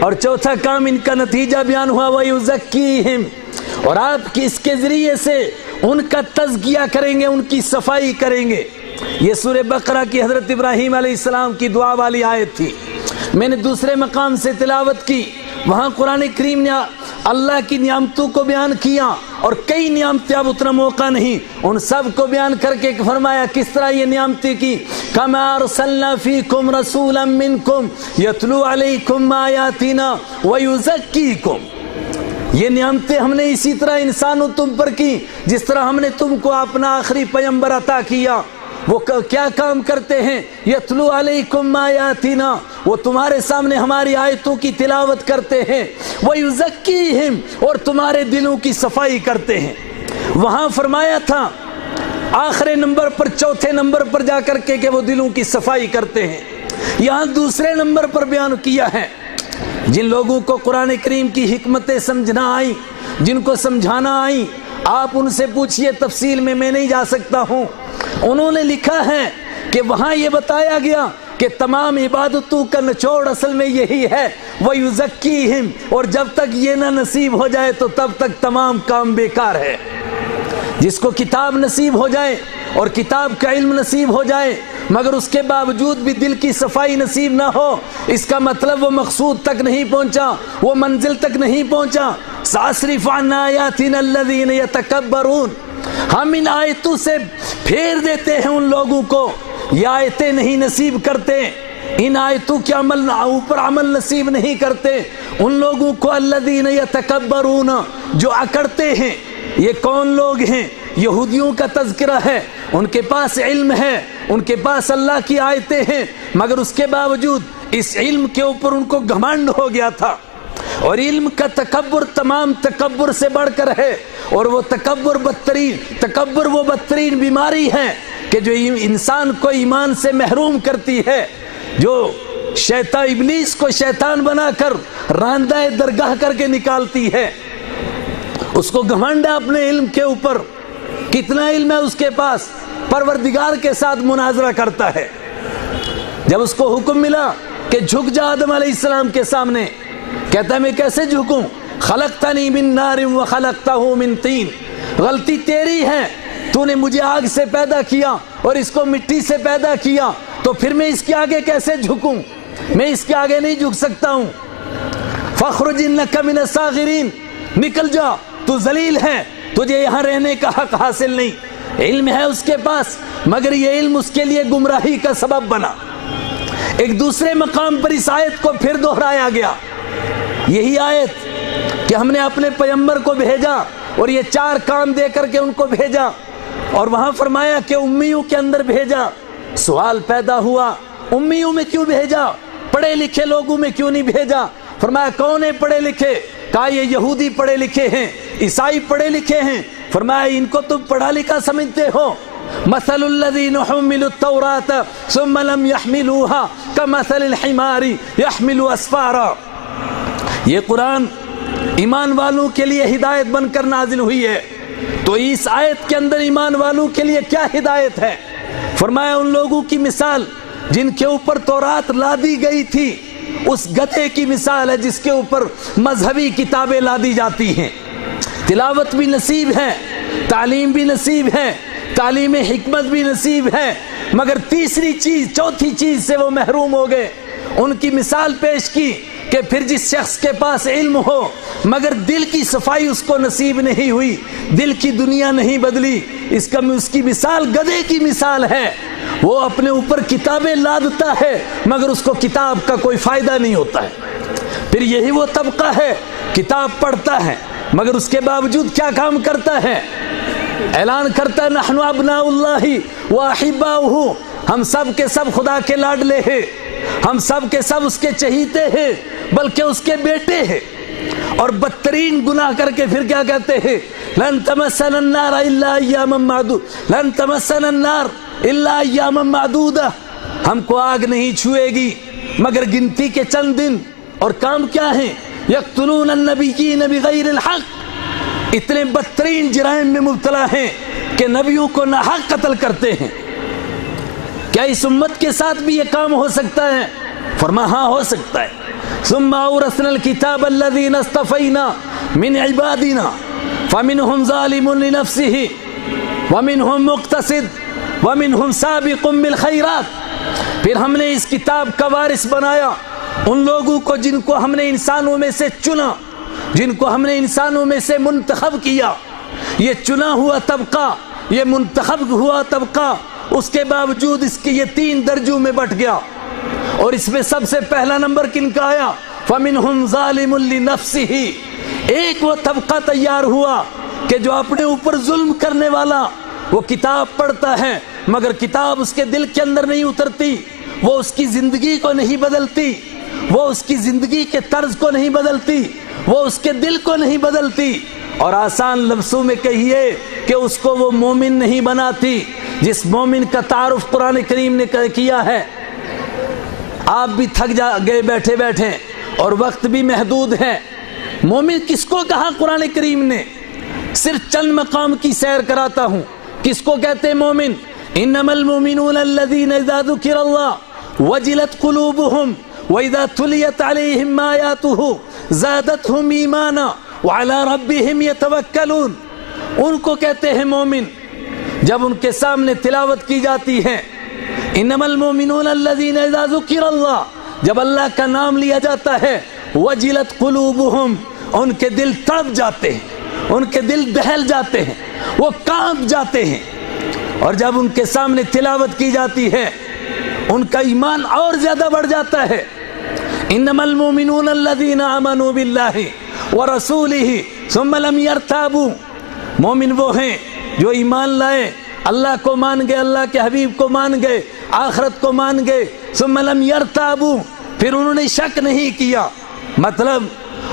اور چوتھا کام ان کا نتیجہ بیان ہوا وَيُزَكِّيهِمْ، اور آپ کی اس کے ذریعے سے ان کا تزکیہ کریں گے، ان کی صفائی کریں گے۔ یہ سورہ بقرہ کی حضرت ابراہیم علیہ السلام کی دعا والی آیت تھی۔ میں نے دوسرے مقام سے تلاوت کی، وہاں قرآن کریم نے اللہ کی نعمتوں کو بیان کیا، اور کئی نعمتیں، اب اتنا موقع نہیں ان سب کو بیان کر کے فرمایا کس طرح یہ نعمتیں کی۔ کما ارسلنا فیکم رسولا منکم یتلو علیکم آیاتنا ویزکیکم، یہ نعمتیں ہم نے اسی طرح انسانوں تم پر کی جس طرح ہم نے تم کو اپنا آخری پیغمبر عطا کیا۔ وہ کیا کام کرتے ہیں؟ یتلو علیکم آیاتنا، وہ تمہارے سامنے ہماری آیتوں کی تلاوت کرتے ہیں، ویزکیہم، اور تمہارے دلوں کی صفائی کرتے ہیں۔ وہاں فرمایا تھا آخری نمبر پر، چوتھے نمبر پر جا کر کے کہ وہ دلوں کی صفائی کرتے ہیں، یہاں دوسرے نمبر پر بیان کیا ہے جن لوگوں کو قرآن کریم کی حکمتیں سمجھنا آئیں، جن کو سمجھانا آئیں، آپ ان سے پوچھئے، تفصیل میں نہیں جا سکتا ہوں۔ انہوں نے لکھا ہے کہ وہاں یہ بتایا گیا کہ تمام عبادتوں کا نچوڑ اصل میں یہی ہے وَيُزَكِّيهِمْ، اور جب تک یہ نہ نصیب ہو جائے تو تب تک تمام کام بیکار ہے۔ جس کو کتاب نصیب ہو جائے اور کتاب کا علم نصیب ہو جائے مگر اس کے باوجود بھی دل کی صفائی نصیب نہ ہو، اس کا مطلب وہ مقصود تک نہیں پہنچا، وہ منزل تک نہیں پہنچا۔ سَأَصْرِفُ عَنْ آيَاتِنَا الَّذِينَ يَتَكَبَّرُونَ، ہم ان آیتوں سے پھیر دیتے ہیں ان لوگوں کو، یہ آیتیں نہیں نصیب کرتے، ان آیتوں کے اوپر عمل نصیب نہیں کرتے ان لوگوں کو۔ الذین یتکبرون، جو اکڑتے ہیں۔ یہ کون لوگ ہیں؟ یہودیوں کا تذکرہ ہے، ان کے پاس علم ہے، ان کے پاس اللہ کی آیتیں ہیں، مگر اس کے باوجود اس علم کے اوپر ان کو گھمنڈ ہو گیا تھا، اور علم کا تکبر تمام تکبر سے بڑھ کر ہے، اور وہ تکبر وہ بدترین بیماری ہے کہ جو انسان کو ایمان سے محروم کرتی ہے، جو شیطان ابلیس کو شیطان بنا کر راندہ درگاہ کر کے نکالتی ہے۔ اس کو گھمنڈ ہے اپنے علم کے اوپر، کتنا علم ہے اس کے پاس، پروردگار کے ساتھ مناظرہ کرتا ہے۔ جب اس کو حکم ملا کہ جھک جا آدم علیہ السلام کے سامنے، کہتا ہے میں کیسے جھکوں؟ خلقتنی من نار و خلقتہ من طین، غلطی تیری ہے، تو نے مجھے آگ سے پیدا کیا اور اس کو مٹی سے پیدا کیا، تو پھر میں اس کے آگے کیسے جھکوں؟ میں اس کے آگے نہیں جھک سکتا ہوں۔ فاخرج انک من الصاغرین، نکل جا، تو ذلیل ہے، تجھے یہاں رہنے کا حق حاصل نہیں۔ علم ہے اس کے پاس، مگر یہ علم اس کے لیے گمراہی کا سبب بنا۔ ایک دوسرے مقام پر اس آیت کو پھر دہرایا گیا، یہی آیت کہ ہم نے اپنے پیغمبر کو بھیجا اور یہ 4 کام دے کر کے ان کو بھیجا، اور وہاں فرمایا کہ امیوں کے اندر بھیجا۔ سوال پیدا ہوا، امیوں میں کیوں بھیجا؟ پڑھے لکھے لوگوں میں کیوں نہیں بھیجا؟ فرمایا کون ہے پڑھے لکھے؟ کہا یہ یہودی پڑھے لکھے ہیں، عیسائی پڑھے لکھے ہیں۔ فرمایا ان کو تم پڑھا لکھا سمجھتے ہو؟ مثل الذین حملوا التوراۃ ثم لم يحملوها كمثل الحمار يحمل اسفارا۔ یہ قرآن ایمان والوں کے لیے ہدایت بن کر نازل ہوئی ہے، تو اس آیت کے اندر ایمان والوں کے لیے کیا ہدایت ہے؟ فرمایا ان لوگوں کی مثال جن کے اوپر تورات لادی گئی تھی، اس گدھے کی مثال ہے جس کے اوپر مذہبی کتابیں لادی جاتی ہیں، تلاوت بھی نصیب ہے، تعلیم بھی نصیب ہے، تعلیم حکمت بھی نصیب ہے، مگر تیسری چیز، چوتھی چیز سے وہ محروم ہو گئے۔ ان کی مثال پیش کی کہ پھر جس شخص کے پاس علم ہو مگر دل کی صفائی اس کو نصیب نہیں ہوئی، دل کی دنیا نہیں بدلی، اس کی مثال گدھے کی مثال ہے۔ وہ اپنے اوپر کتابیں لادتا ہے مگر اس کو کتاب کا کوئی فائدہ نہیں ہوتا ہے۔ پھر یہی وہ طبقہ ہے کتاب پڑھتا ہے مگر اس کے باوجود کیا کام کرتا ہے؟ اعلان کرتا ہے نحن ابناء اللہ واحباؤہ، ہم سب کے سب خدا کے لاڈلے ہیں، ہم سب کے سب اس کے چہیتے ہیں، بلکہ اس کے بیٹے ہیں۔ اور بدترین گناہ کر کے پھر کیا کہتے ہیں؟ لن تمسنا النار الا ایاما معدودہ، لن تمسنا النار الا ایاما معدودہ، ہم کو آگ نہیں چھوئے گی مگر گنتی کے چند دن۔ اور کام کیا ہیں؟ یقتلون النبیین بغیر الحق، اتنے بدترین جرائم میں مبتلا ہیں کہ نبیوں کو ناحق قتل کرتے ہیں۔ کیا اس امت کے ساتھ بھی یہ کام ہو سکتا ہے؟ فرمایا ہاں ہو سکتا ہے۔ ثم اورثنا الكتاب الذين اصطفينا من عبادنا فمنهم ظالم لنفسه ومنهم مقتصد ومنهم سابق بالخيرات، پھر ہم نے اس کتاب کا وارث بنایا ان لوگوں کو جن کو ہم نے انسانوں میں سے چنا، جن کو ہم نے انسانوں میں سے منتخب کیا۔ یہ چنا ہوا طبقہ، یہ منتخب ہوا طبقہ، اس کے باوجود اس کے یہ 3 درجوں میں بٹ گیا، اور اس میں سب سے پہلا نمبر کن کا آیا؟ فَمِنْهُمْ ظَالِمٌ لِنَفْسِهِ، ایک وہ طبقہ تیار ہوا کہ جو اپنے اوپر ظلم کرنے والا، وہ کتاب پڑھتا ہے مگر کتاب اس کے دل کے اندر نہیں اترتی، وہ اس کی زندگی کو نہیں بدلتی، وہ اس کی زندگی کے طرز کو نہیں بدلتی، وہ اس کے دل کو نہیں بدلتی، اور آسان لفظوں میں کہیے کہ اس کو وہ مومن نہیں بناتی جس مومن کا تعارف قرآن کریم نے کیا ہے۔ آپ بھی تھک گئے بیٹھے بیٹھے اور وقت بھی محدود ہے۔ مومن کس کو کہا قرآن کریم نے؟ صرف چند مقام کی سیر کراتا ہوں۔ کس کو کہتے ہیں مومن؟ انما المؤمنون الذين اذا ذكر الله وجلت قلوبهم واذا تليت عليهم آياته زادتهم ایمانا وعلى ربهم يتوکلون، ان کو کہتے ہیں مومن جب ان کے سامنے تلاوت کی جاتی ہے۔ انما المؤمنون الذين اذا ذكر الله، جب اللہ کا نام لیا جاتا ہے، وجلت قلوبهم، ان کے دل تڑپ جاتے ہیں، ان کے دل دہل جاتے ہیں، وہ کانپ جاتے ہیں، اور جب ان کے سامنے تلاوت کی جاتی ہے ان کا ایمان اور زیادہ بڑھ جاتا ہے۔ انما المؤمنون الذين آمنوا بالله ورسوله ثم لم يرتابوا، مومن وہ ہیں جو ایمان لائے، اللہ کو مان گئے، اللہ کے حبیب کو مان گئے، آخرت کو مان گئے، ثم لم يرتابوا، پھر انہوں نے شک نہیں کیا، مطلب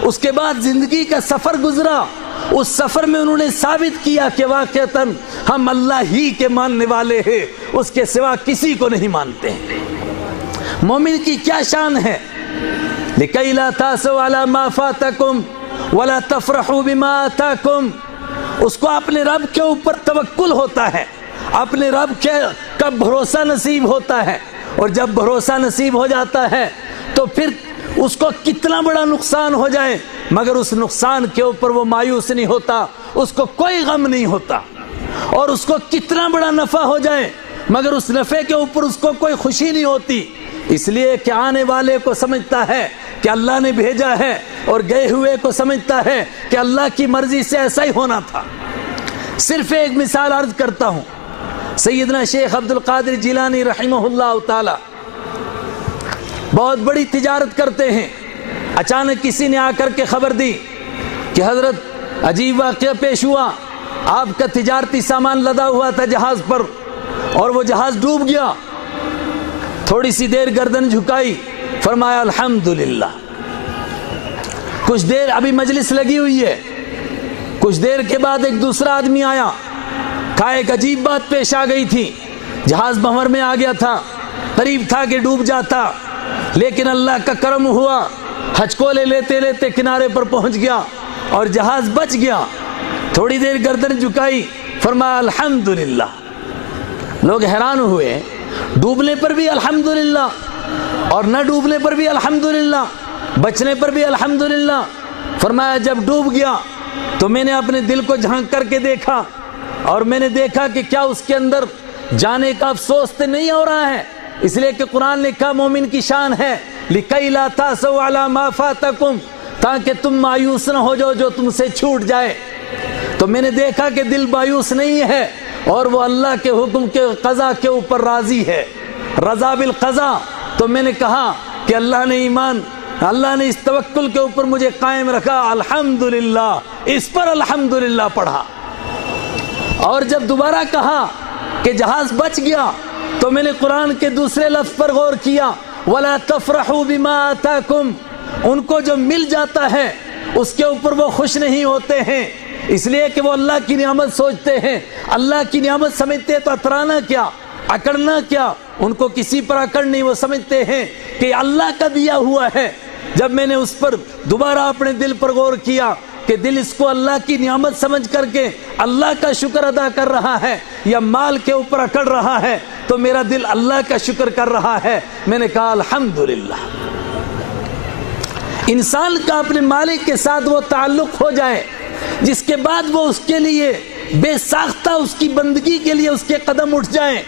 اس کے بعد زندگی کا سفر گزرا، اس سفر میں انہوں نے ثابت کیا کہ واقعتاً ہم اللہ ہی کے ماننے والے ہیں، اس کے سوا کسی کو نہیں مانتے ہیں۔ مومن کی کیا شان ہے؟ لِكَيْ لَا تَأْسَوْا عَلَى مَا فَاتَكُمْ وَلَا تَفْرَحُوا بِمَا آتَاكُمْ، اس کو اپنے رب کے اوپر توکل ہوتا ہے، اپنے رب کا بھروسہ نصیب ہوتا ہے، اور جب بھروسہ نصیب ہو جاتا ہے تو پھر اس کو کتنا بڑا نقصان ہو جائے مگر اس نقصان کے اوپر وہ مایوس نہیں ہوتا، اس کو کوئی غم نہیں ہوتا، اور اس کو کتنا بڑا نفع ہو جائے مگر اس نفع کے اوپر اس کو کوئی خوشی نہیں ہوتی، اس لیے کہ آنے والے کو سمجھتا ہے کہ اللہ نے بھیجا ہے، اور گئے ہوئے کو سمجھتا ہے کہ اللہ کی مرضی سے ایسا ہی ہونا تھا۔ صرف ایک مثال عرض کرتا ہوں، سیدنا شیخ عبد القادر جیلانی رحمہ اللہ تعالی بہت بڑی تجارت کرتے ہیں، اچانک کسی نے آ کر کے خبر دی کہ حضرت عجیب واقعہ پیش ہوا، آپ کا تجارتی سامان لدا ہوا تھا جہاز پر اور وہ جہاز ڈوب گیا۔ تھوڑی سی دیر گردن جھکائی، فرمایا الحمدللہ۔ کچھ دیر ابھی مجلس لگی ہوئی ہے، کچھ دیر کے بعد ایک دوسرا آدمی آیا، کہا ایک عجیب بات پیش آ گئی تھی، جہاز بحر میں آ گیا تھا، قریب تھا کہ ڈوب جاتا، لیکن اللہ کا کرم ہوا، ہچکولے لیتے لیتے کنارے پر پہنچ گیا اور جہاز بچ گیا۔ تھوڑی دیر گردن جھکائی، فرمایا الحمدللہ۔ لوگ حیران ہوئے، ڈوبنے پر بھی الحمدللہ اور نہ ڈوبنے پر بھی الحمدللہ، بچنے پر بھی الحمدللہ۔ فرمایا جب ڈوب گیا تو میں نے اپنے دل کو جھانک کر کے دیکھا اور میں نے دیکھا کہ کیا اس کے اندر جانے کا افسوس تو نہیں ہو رہا ہے، اس لیے کہ قرآن نے کہا مومن کی شان ہے لِكَيْ لَا تَأْسَوْا عَلَى مَا فَاتَكُمْ، تاکہ تم مایوس نہ ہو جو تم سے چھوٹ جائے۔ تو میں نے دیکھا کہ دل مایوس نہیں ہے اور وہ اللہ کے حکم کے قضا کے اوپر راضی ہے، رضا بالقضا۔ تو میں نے کہا کہ اللہ نے ایمان، اللہ نے اس توکل کے اوپر مجھے قائم رکھا، الحمدللہ، اس پر الحمدللہ پڑھا۔ اور جب دوبارہ کہا کہ جہاز بچ گیا تو میں نے قرآن کے دوسرے لفظ پر غور کیا، وَلَا تَفْرَحُوا بِمَا آتَاكُمْ، ان کو جو مل جاتا ہے اس کے اوپر وہ خوش نہیں ہوتے ہیں، اس لیے کہ وہ اللہ کی نعمت سوچتے ہیں، اللہ کی نعمت سمجھتے تو اترانا کیا، اکڑنا کیا، ان کو کسی پر اکڑ نہیں، وہ سمجھتے ہیں کہ اللہ کا دیا ہوا ہے۔ جب میں نے اس پر دوبارہ اپنے دل پر غور کیا کہ دل اس کو اللہ کی نعمت سمجھ کر کے اللہ کا شکر ادا کر رہا ہے یا مال کے اوپر اکڑ رہا ہے، تو میرا دل اللہ کا شکر کر رہا ہے۔ میں نے کہا الحمدللہ۔ انسان کا اپنے مالک کے ساتھ وہ تعلق ہو جائے جس کے بعد وہ اس کے لیے بے ساختہ اس کی بندگی کے لیے اس کے قدم اٹھ جائیں،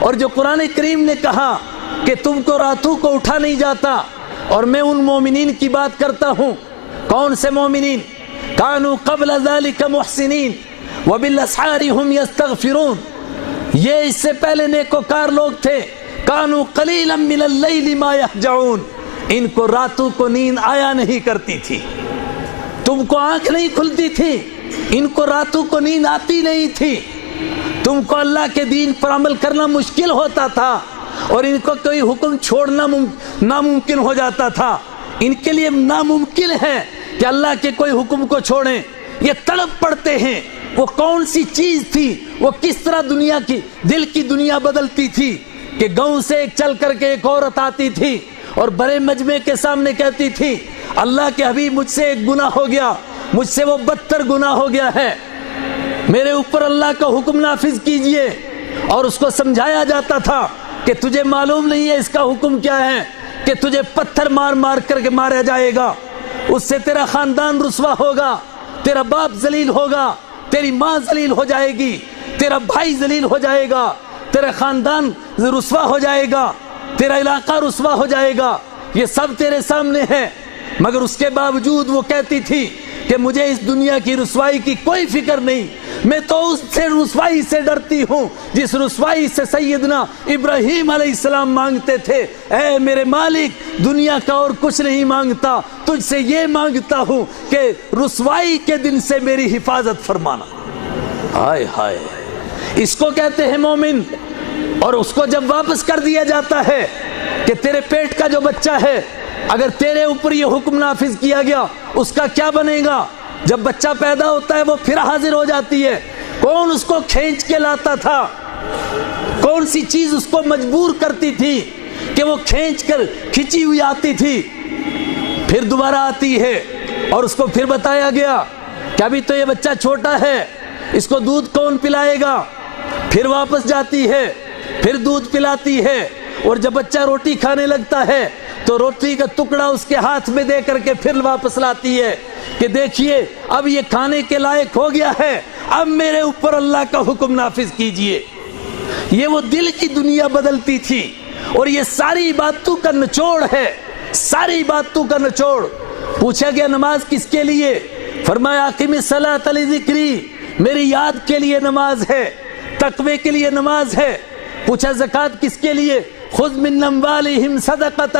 اور جو قرآن کریم نے کہا کہ تم کو راتوں کو اٹھا نہیں جاتا، اور میں ان مومنین کی بات کرتا ہوں۔ کون سے مومنین؟ کانوا قبل ذلك محسنین وبالاسحار هم یستغفرون، یہ اس سے پہلے نیکوکار لوگ تھے۔ کانوا قلیلا من اللیل ما یہجعون، ان کو راتوں کو نیند آیا نہیں کرتی تھی، تم کو آنکھ نہیں کھلتی تھی، ان کو راتوں کو نیند آتی نہیں تھی، تم کو اللہ کے دین پر عمل کرنا مشکل ہوتا تھا اور ان کو کوئی حکم چھوڑنا ناممکن ہو جاتا تھا۔ ان کے لیے ناممکن ہے کہ اللہ کے کوئی حکم کو چھوڑیں، یہ تڑپ پڑتے ہیں۔ وہ کون سی چیز تھی، وہ کس طرح دنیا کی دل کی دنیا بدلتی تھی کہ گاؤں سے ایک چل کر کے ایک عورت آتی تھی اور بڑے مجمع کے سامنے کہتی تھی اللہ کے حبیب مجھ سے ایک گناہ ہو گیا، مجھ سے وہ بدتر گناہ ہو گیا ہے، میرے اوپر اللہ کا حکم نافذ کیجئے۔ اور اس کو سمجھایا جاتا تھا کہ تجھے معلوم نہیں ہے اس کا حکم کیا ہے، کہ تجھے پتھر مار مار کر کے مارا جائے گا، اس سے تیرا خاندان رسوا ہوگا، تیرا باپ ذلیل ہوگا، تیری ماں ذلیل ہو جائے گی، تیرا بھائی ذلیل ہو جائے گا، تیرا خاندان رسوا ہو جائے گا، تیرا علاقہ رسوا ہو جائے گا، یہ سب تیرے سامنے ہے۔ مگر اس کے باوجود وہ کہتی تھی کہ مجھے اس دنیا کی رسوائی کی کوئی فکر نہیں، میں تو اس سے رسوائی سے ڈرتی ہوں جس رسوائی سے سیدنا ابراہیم علیہ السلام مانگتے تھے، اے میرے مالک دنیا کا اور کچھ نہیں مانگتا، تجھ سے یہ مانگتا ہوں کہ رسوائی کے دن سے میری حفاظت فرمانا۔ ہائے ہائے، اس کو کہتے ہیں مومن۔ اور اس کو جب واپس کر دیا جاتا ہے کہ تیرے پیٹ کا جو بچہ ہے اگر تیرے اوپر یہ حکم نافذ کیا گیا اس کا کیا بنے گا؟ جب بچہ پیدا ہوتا ہے وہ پھر حاضر ہو جاتی ہے، کون اس کو کھینچ کے لاتا تھا؟ کون سی چیز اس کو مجبور کرتی تھی کہ وہ کھینچی ہوئی آتی تھی، پھر دوبارہ آتی ہے؟ اور اس کو پھر بتایا گیا کہ ابھی تو یہ بچہ چھوٹا ہے، اس کو دودھ کون پلائے گا؟ پھر واپس جاتی ہے، پھر دودھ پلاتی ہے، اور جب بچہ روٹی کھانے لگتا ہے تو روٹی کا ٹکڑا اس کے ہاتھ میں دے کر کے پھر واپس لاتی ہے کہ دیکھیے اب یہ کھانے کے لائق ہو گیا ہے، اب میرے اوپر اللہ کا حکم نافذ کیجئے۔ یہ وہ دل کی دنیا بدلتی تھی، اور یہ ساری باتوں کا نچوڑ ہے، ساری باتوں کا نچوڑ۔ پوچھا گیا نماز کس کے لیے؟ فرمایا اقیم الصلاۃ لذکری، میری یاد کے لیے نماز ہے، تقوی کے لیے نماز ہے۔ پوچھا زکوٰۃ کس کے لیے؟ خذ من اموالہم صدقۃ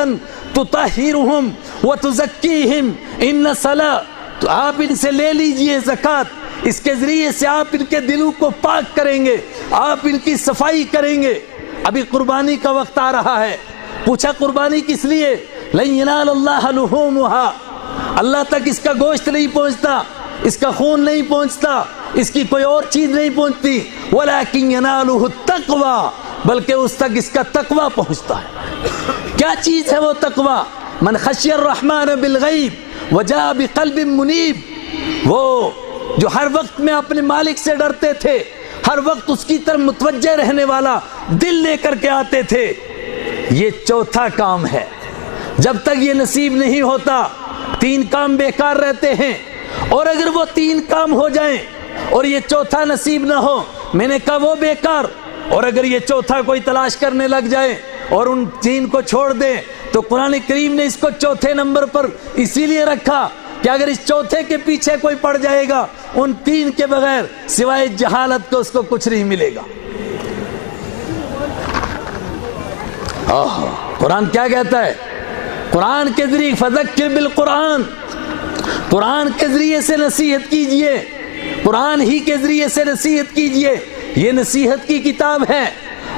تطہرہم وتزکیہم ان الصلاۃ، تو آپ ان سے لے لیجئے زکوٰۃ، اس کے ذریعے سے آپ ان کے دلوں کو پاک کریں گے، آپ ان کی صفائی کریں گے۔ ابھی قربانی کا وقت آ رہا ہے، پوچھا قربانی کس لیے؟ لن ینال اللہ لحومها، اللہ تک اس کا گوشت نہیں پہنچتا، اس کا خون نہیں پہنچتا، اس کی کوئی اور چیز نہیں پہنچتی، ولکن ینالہ التقوی، بلکہ اس تک اس کا تقوی پہنچتا ہے۔ کیا چیز ہے وہ تقوی؟ من خشی الرحمن بالغیب وجاء بقلب منیب، وہ جو ہر وقت میں اپنے مالک سے ڈرتے تھے، ہر وقت اس کی طرف متوجہ رہنے والا دل لے کر کے آتے تھے۔ یہ چوتھا کام ہے، جب تک یہ نصیب نہیں ہوتا 3 کام بیکار رہتے ہیں، اور اگر وہ 3 کام ہو جائیں اور یہ چوتھا نصیب نہ ہو، میں نے کہا وہ بیکار، اور اگر یہ چوتھا کوئی تلاش کرنے لگ جائے اور ان 3 کو چھوڑ دے، تو قرآن کریم نے اس کو چوتھے نمبر پر اسی لیے رکھا کہ اگر اس چوتھے کے پیچھے کوئی پڑ جائے گا، ان 3 کے بغیر سوائے جہالت کو اس کو کچھ نہیں ملے گا۔ قرآن کیا کہتا ہے؟ قرآن کے ذریعے فذکر بالقرآن، قرآن کے ذریعے سے نصیحت کیجئے، قرآن ہی کے ذریعے سے نصیحت کیجئے، یہ نصیحت کی کتاب ہے۔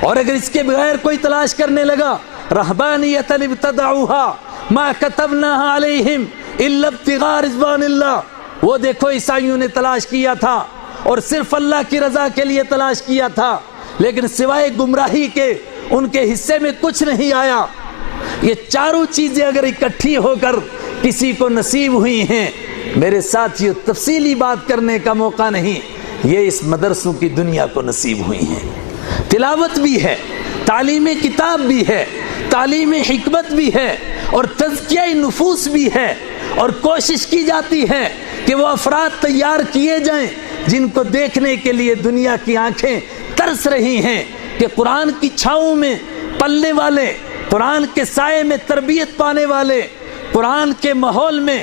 اور اگر اس کے بغیر کوئی تلاش کرنے لگا، رہبانیۃ ابتدعوها ما كتبناها علیہم الا ابتغاء رضوان اللہ، وہ دیکھو عیسائیوں نے تلاش کیا تھا اور صرف اللہ کی رضا کے لیے تلاش کیا تھا، لیکن سوائے گمراہی کے ان کے حصے میں کچھ نہیں آیا۔ یہ چاروں چیزیں اگر اکٹھی ہو کر کسی کو نصیب ہوئی ہیں، میرے ساتھیو تفصیلی بات کرنے کا موقع نہیں، یہ اس مدرسوں کی دنیا کو نصیب ہوئی ہیں۔ تلاوت بھی ہے، تعلیم کتاب بھی ہے، تعلیم حکمت بھی ہے، اور تزکیہ نفوس بھی ہے، اور کوشش کی جاتی ہے کہ وہ افراد تیار کیے جائیں جن کو دیکھنے کے لیے دنیا کی آنکھیں ترس رہی ہیں کہ قرآن کی چھاؤں میں پلنے والے، قرآن کے سائے میں تربیت پانے والے، قرآن کے ماحول میں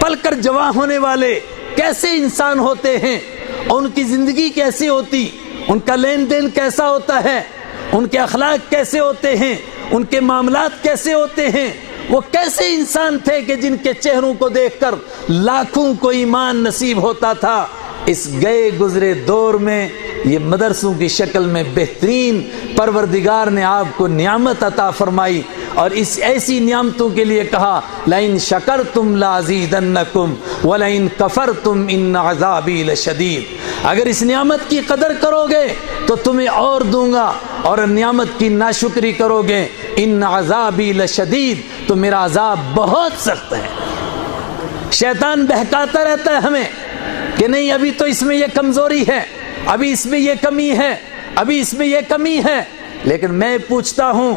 پل کر جوان ہونے والے کیسے انسان ہوتے ہیں، اور ان کی زندگی کیسی ہوتی، ان کا لین دین کیسا ہوتا ہے، ان کے اخلاق کیسے ہوتے ہیں، ان کے معاملات کیسے ہوتے ہیں، وہ کیسے انسان تھے کہ جن کے چہروں کو دیکھ کر لاکھوں کو ایمان نصیب ہوتا تھا۔ اس گئے گزرے دور میں یہ مدرسوں کی شکل میں بہترین پروردگار نے آپ کو نعمت عطا فرمائی، اور اس ایسی نعمتوں کے لیے کہا لَإِن شَكَرْتُمْ لَأَزِيدَنَّكُمْ وَلَإِن كَفَرْتُمْ إِنَّ عَذَابِي لَشَدِيدٌ، اگر اس نعمت کی قدر کرو گے تو تمہیں اور دوں گا، اور نعمت کی ناشکری کرو گے إِنَّ عَذَابِي لَشَدِيدٌ، تو میرا عذاب بہت سخت ہے۔ شیطان بہکاتا رہتا ہے ہمیں کہ نہیں ابھی تو اس میں یہ کمزوری ہے، ابھی اس میں یہ کمی ہے، ابھی اس میں یہ کمی ہے، لیکن میں پوچھتا ہوں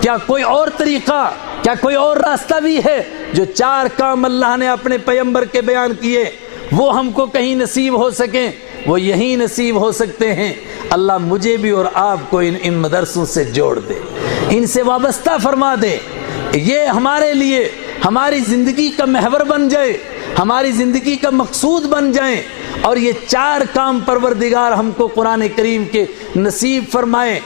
کیا کوئی اور طریقہ، کیا کوئی اور راستہ بھی ہے؟ جو 4 کام اللہ نے اپنے پیغمبر کے بیان کیے وہ ہم کو کہیں نصیب ہو سکیں، وہ یہی نصیب ہو سکتے ہیں۔ اللہ مجھے بھی اور آپ کو ان مدرسوں سے جوڑ دے، ان سے وابستہ فرما دے، یہ ہمارے لیے ہماری زندگی کا محور بن جائے، ہماری زندگی کا مقصود بن جائیں، اور یہ 4 کام پروردگار ہم کو قرآن کریم کے نصیب فرمائے۔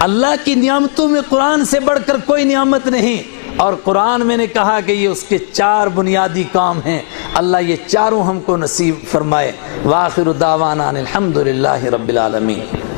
اللہ کی نعمتوں میں قرآن سے بڑھ کر کوئی نعمت نہیں، اور قرآن میں نے کہا کہ یہ اس کے 4 بنیادی کام ہیں، اللہ یہ چاروں ہم کو نصیب فرمائے۔ وآخر دعوانا الحمدللہ رب العالمین۔